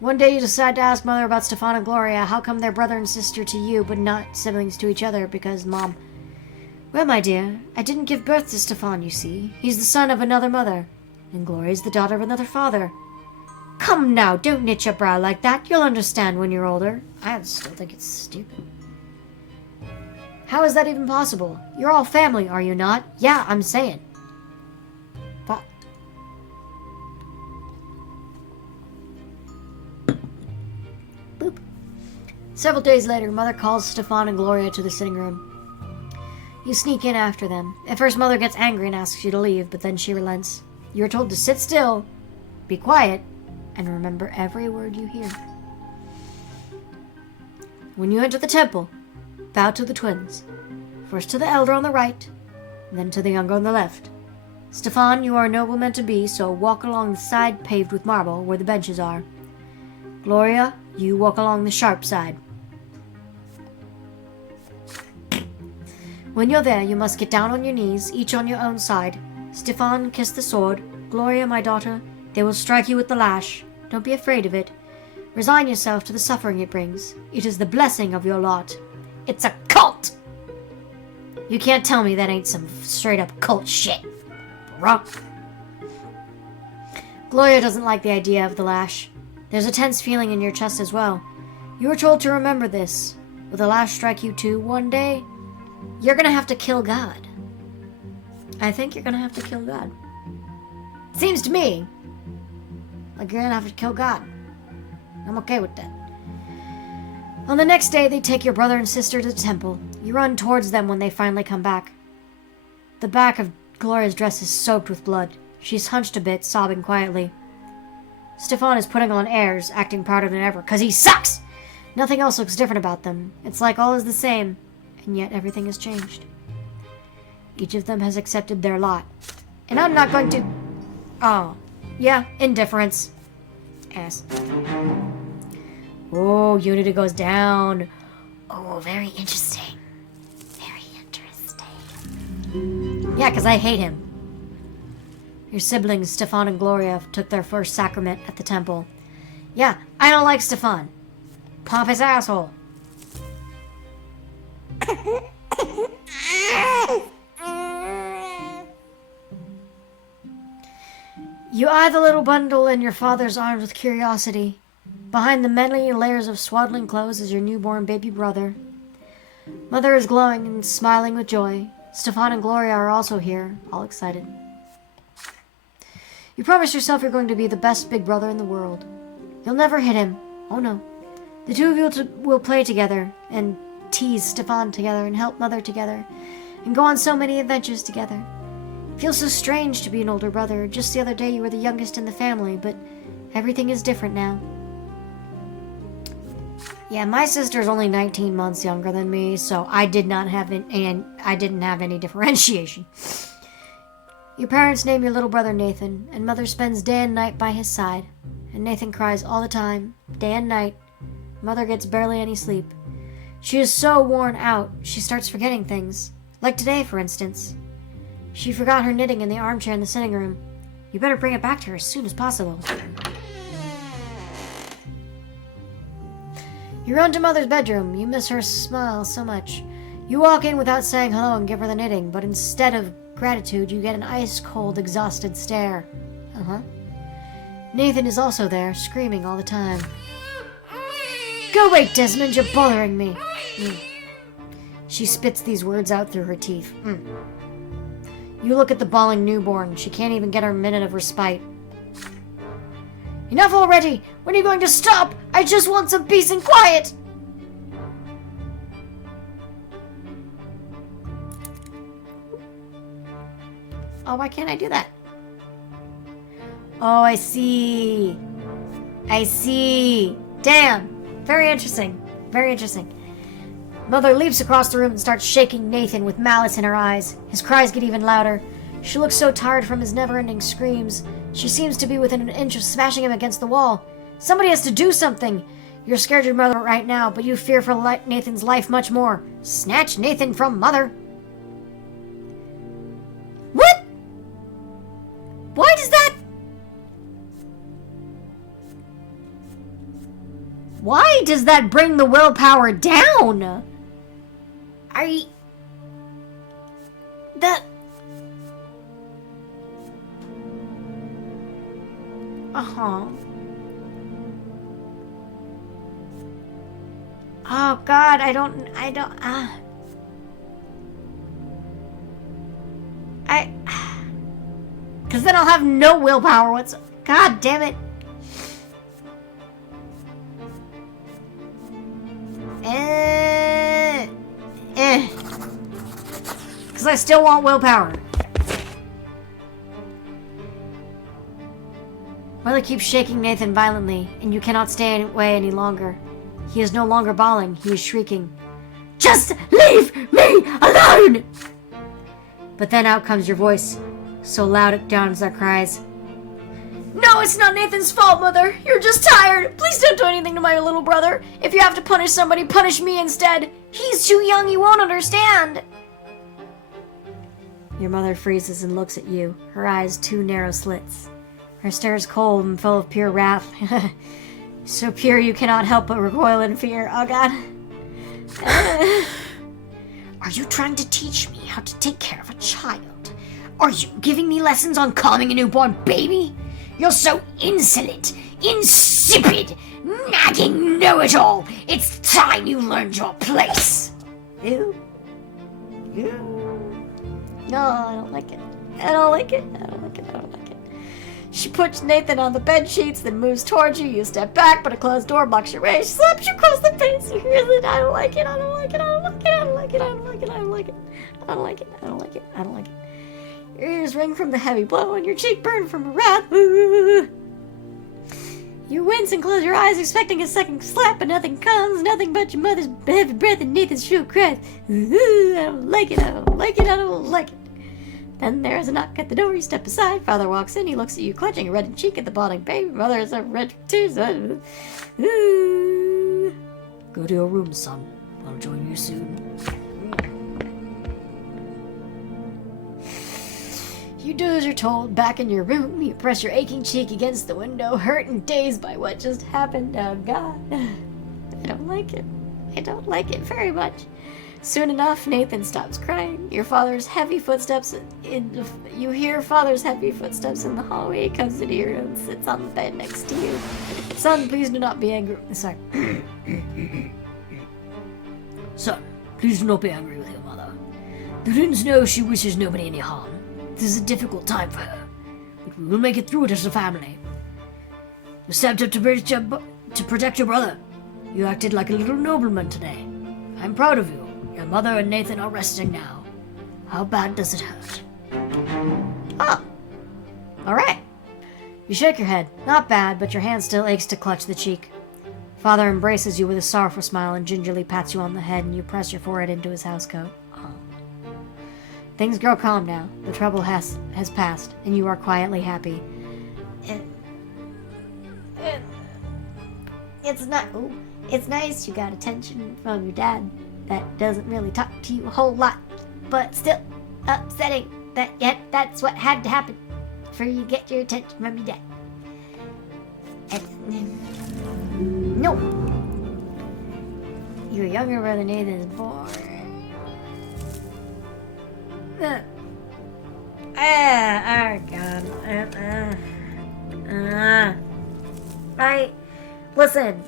One day you decide to ask Mother about Stefan and Gloria. How come they're brother and sister to you, but not siblings to each other? Because, Mom... Well, my dear, I didn't give birth to Stefan, you see. He's the son of another mother. And Gloria's the daughter of another father. Come now, don't knit your brow like that. You'll understand when you're older. I still think it's stupid. How is that even possible? You're all family, are you not? Yeah, I'm saying. But... Boop. Several days later, Mother calls Stefan and Gloria to the sitting room. You sneak in after them. At first, Mother gets angry and asks you to leave, but then she relents. You are told to sit still, be quiet, and remember every word you hear. When you enter the temple, bow to the twins. First to the elder on the right, then to the younger on the left. Stefan, you are a nobleman to be, so walk along the side paved with marble where the benches are. Gloria, you walk along the sharp side. When you're there, you must get down on your knees, each on your own side. Stefan, kiss the sword. Gloria, my daughter, they will strike you with the lash. Don't be afraid of it. Resign yourself to the suffering it brings. It is the blessing of your lot. It's a cult! You can't tell me that ain't some straight-up cult shit. Bruh. Gloria doesn't like the idea of the lash. There's a tense feeling in your chest as well. You were told to remember this. Will the lash strike you too one day? You're gonna have to kill God. I think you're gonna have to kill God. Seems to me like you're gonna have to kill God. I'm okay with that. On the next day, they take your brother and sister to the temple. You run towards them when they finally come back. The back of Gloria's dress is soaked with blood. She's hunched a bit, sobbing quietly. Stefan is putting on airs, acting prouder than ever, 'cause he sucks! Nothing else looks different about them. It's like all is the same, and yet everything has changed. Each of them has accepted their lot. And I'm not going to... Oh, yeah, indifference. Ass. Oh, unity goes down. Oh, very interesting. Very interesting. Yeah, because I hate him. Your siblings, Stefan and Gloria, took their first sacrament at the temple. Yeah, I don't like Stefan. Pompous asshole. You eye the little bundle in your father's arms with curiosity. Behind the many layers of swaddling clothes is your newborn baby brother. Mother is glowing and smiling with joy. Stefan and Gloria are also here, all excited. You promise yourself you're going to be the best big brother in the world. You'll never hit him. Oh no. The two of you will play together, and tease Stefan together, and help Mother together, and go on so many adventures together. It feels so strange to be an older brother. Just the other day you were the youngest in the family, but everything is different now. Yeah, my sister's only 19 months younger than me, so I didn't have any differentiation. Your parents name your little brother Nathan, and Mother spends day and night by his side. And Nathan cries all the time, day and night. Mother gets barely any sleep. She is so worn out, she starts forgetting things. Like today, for instance. She forgot her knitting in the armchair in the sitting room. You better bring it back to her as soon as possible. You run to Mother's bedroom. You miss her smile so much. You walk in without saying hello and give her the knitting, but instead of gratitude, you get an ice-cold, exhausted stare. Nathan is also there, screaming all the time. Go away, Desmond, you're bothering me. She spits these words out through her teeth. You look at the bawling newborn. She can't even get her minute of respite. Enough already! When are you going to stop? I just want some peace and quiet! Oh, why can't I do that? Oh, I see. I see. Damn. Very interesting. Very interesting. Mother leaps across the room and starts shaking Nathan with malice in her eyes. His cries get even louder. She looks so tired from his never-ending screams. She seems to be within an inch of smashing him against the wall. Somebody has to do something. You're scared of your mother right now, but you fear for Nathan's life much more. Snatch Nathan from Mother. What? Why does that... Why does that bring the willpower down? That... Oh God, because then I'll have no willpower whatsoever. God damn it. Because I still want willpower. Mother keeps shaking Nathan violently, and you cannot stay away any longer. He is no longer bawling, he is shrieking. Just leave me alone! But then out comes your voice, so loud it drowns our cries. No, it's not Nathan's fault, Mother. You're just tired. Please don't do anything to my little brother. If you have to punish somebody, punish me instead. He's too young, he won't understand. Your mother freezes and looks at you, her eyes two narrow slits. Her stare is cold and full of pure wrath. So pure you cannot help but recoil in fear. Oh God. Are you trying to teach me how to take care of a child? Are you giving me lessons on calming a newborn baby? You're so insolent, insipid, nagging know-it-all. It's time you learned your place. Ew. No, I don't like it. I don't like it. She puts Nathan on the bed sheets, then moves towards you. You step back, but a closed door blocks your way. She slaps you across the face. You hear that? I don't like it. Your ears ring from the heavy blow, and your cheek burn from wrath. You wince and close your eyes, expecting a second slap, but nothing comes. Nothing but your mother's heavy breath and Nathan's shrill cries. I don't like it. Then there is a knock at the door. You step aside. Father walks in. He looks at you, clutching a reddened cheek at the bawling baby. Mother is a red tears. Go to your room, son. I'll join you soon. You do as you're told. Back in your room, you press your aching cheek against the window, hurt and dazed by what just happened. Oh God, I don't like it. I don't like it very much. Soon enough, Nathan stops crying. You hear Father's heavy footsteps in the hallway. He comes into your room, sits on the bed next to you. Son, please do not be angry. Sorry. Son, please do not be angry with your mother. The Rins know she wishes nobody any harm. This is a difficult time for her, but we will make it through it as a family. You stepped up to protect your brother. You acted like a little nobleman today. I'm proud of you. Your mother and Nathan are resting now. How bad does it hurt? Oh. Alright. You shake your head. Not bad, but your hand still aches to clutch the cheek. Father embraces you with a sorrowful smile and gingerly pats you on the head, and you press your forehead into his housecoat. Oh. Things grow calm now. The trouble has passed, and you are quietly happy. It's nice you got attention from your dad that doesn't really talk to you a whole lot, but still upsetting that that's what had to happen for you to get your attention from your dad. No. Your younger brother Nathan is born. Oh God. Listen.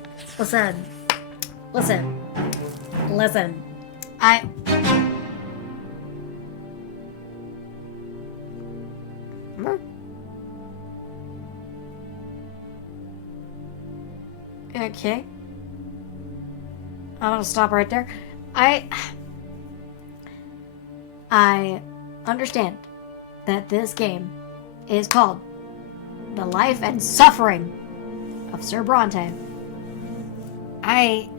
Okay. I'm gonna stop right there. I understand that this game is called The Life and Suffering of Sir Brante. I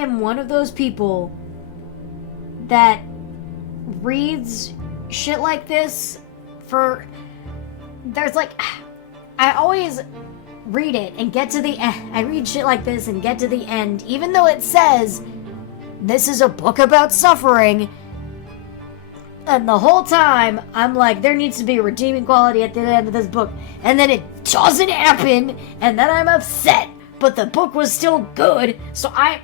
am one of those people that reads shit like this I always read it and get to the end. I read shit like this and get to the end, even though it says this is a book about suffering. And the whole time, I'm like, there needs to be a redeeming quality at the end of this book. And then it doesn't happen, and then I'm upset. But the book was still good, so I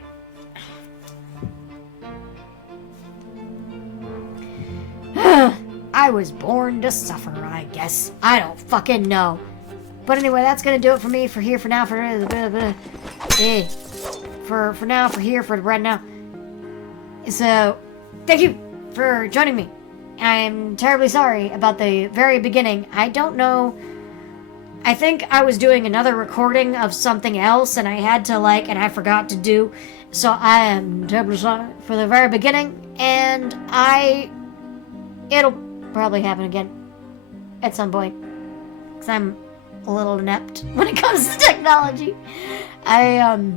was born to suffer, I guess. I don't fucking know. But anyway, that's gonna do it for me for now, for right now. So, thank you for joining me. I'm terribly sorry about the very beginning. I don't know. I think I was doing another recording of something else, and I had to and I forgot to do. So I am terribly sorry for the very beginning, and it'll probably happen again at some point, because I'm a little inept when it comes to technology. I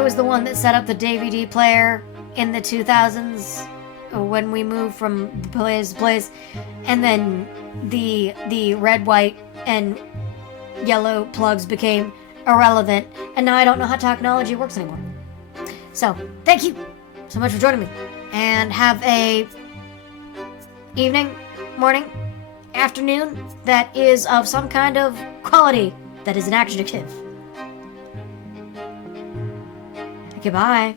was the one that set up the DVD player in the 2000s when we moved from place to place, and then the red, white, and yellow plugs became irrelevant, and now I don't know how technology works anymore. So, thank you so much for joining me, and have a evening, morning, afternoon that is of some kind of quality that is an adjective. Goodbye.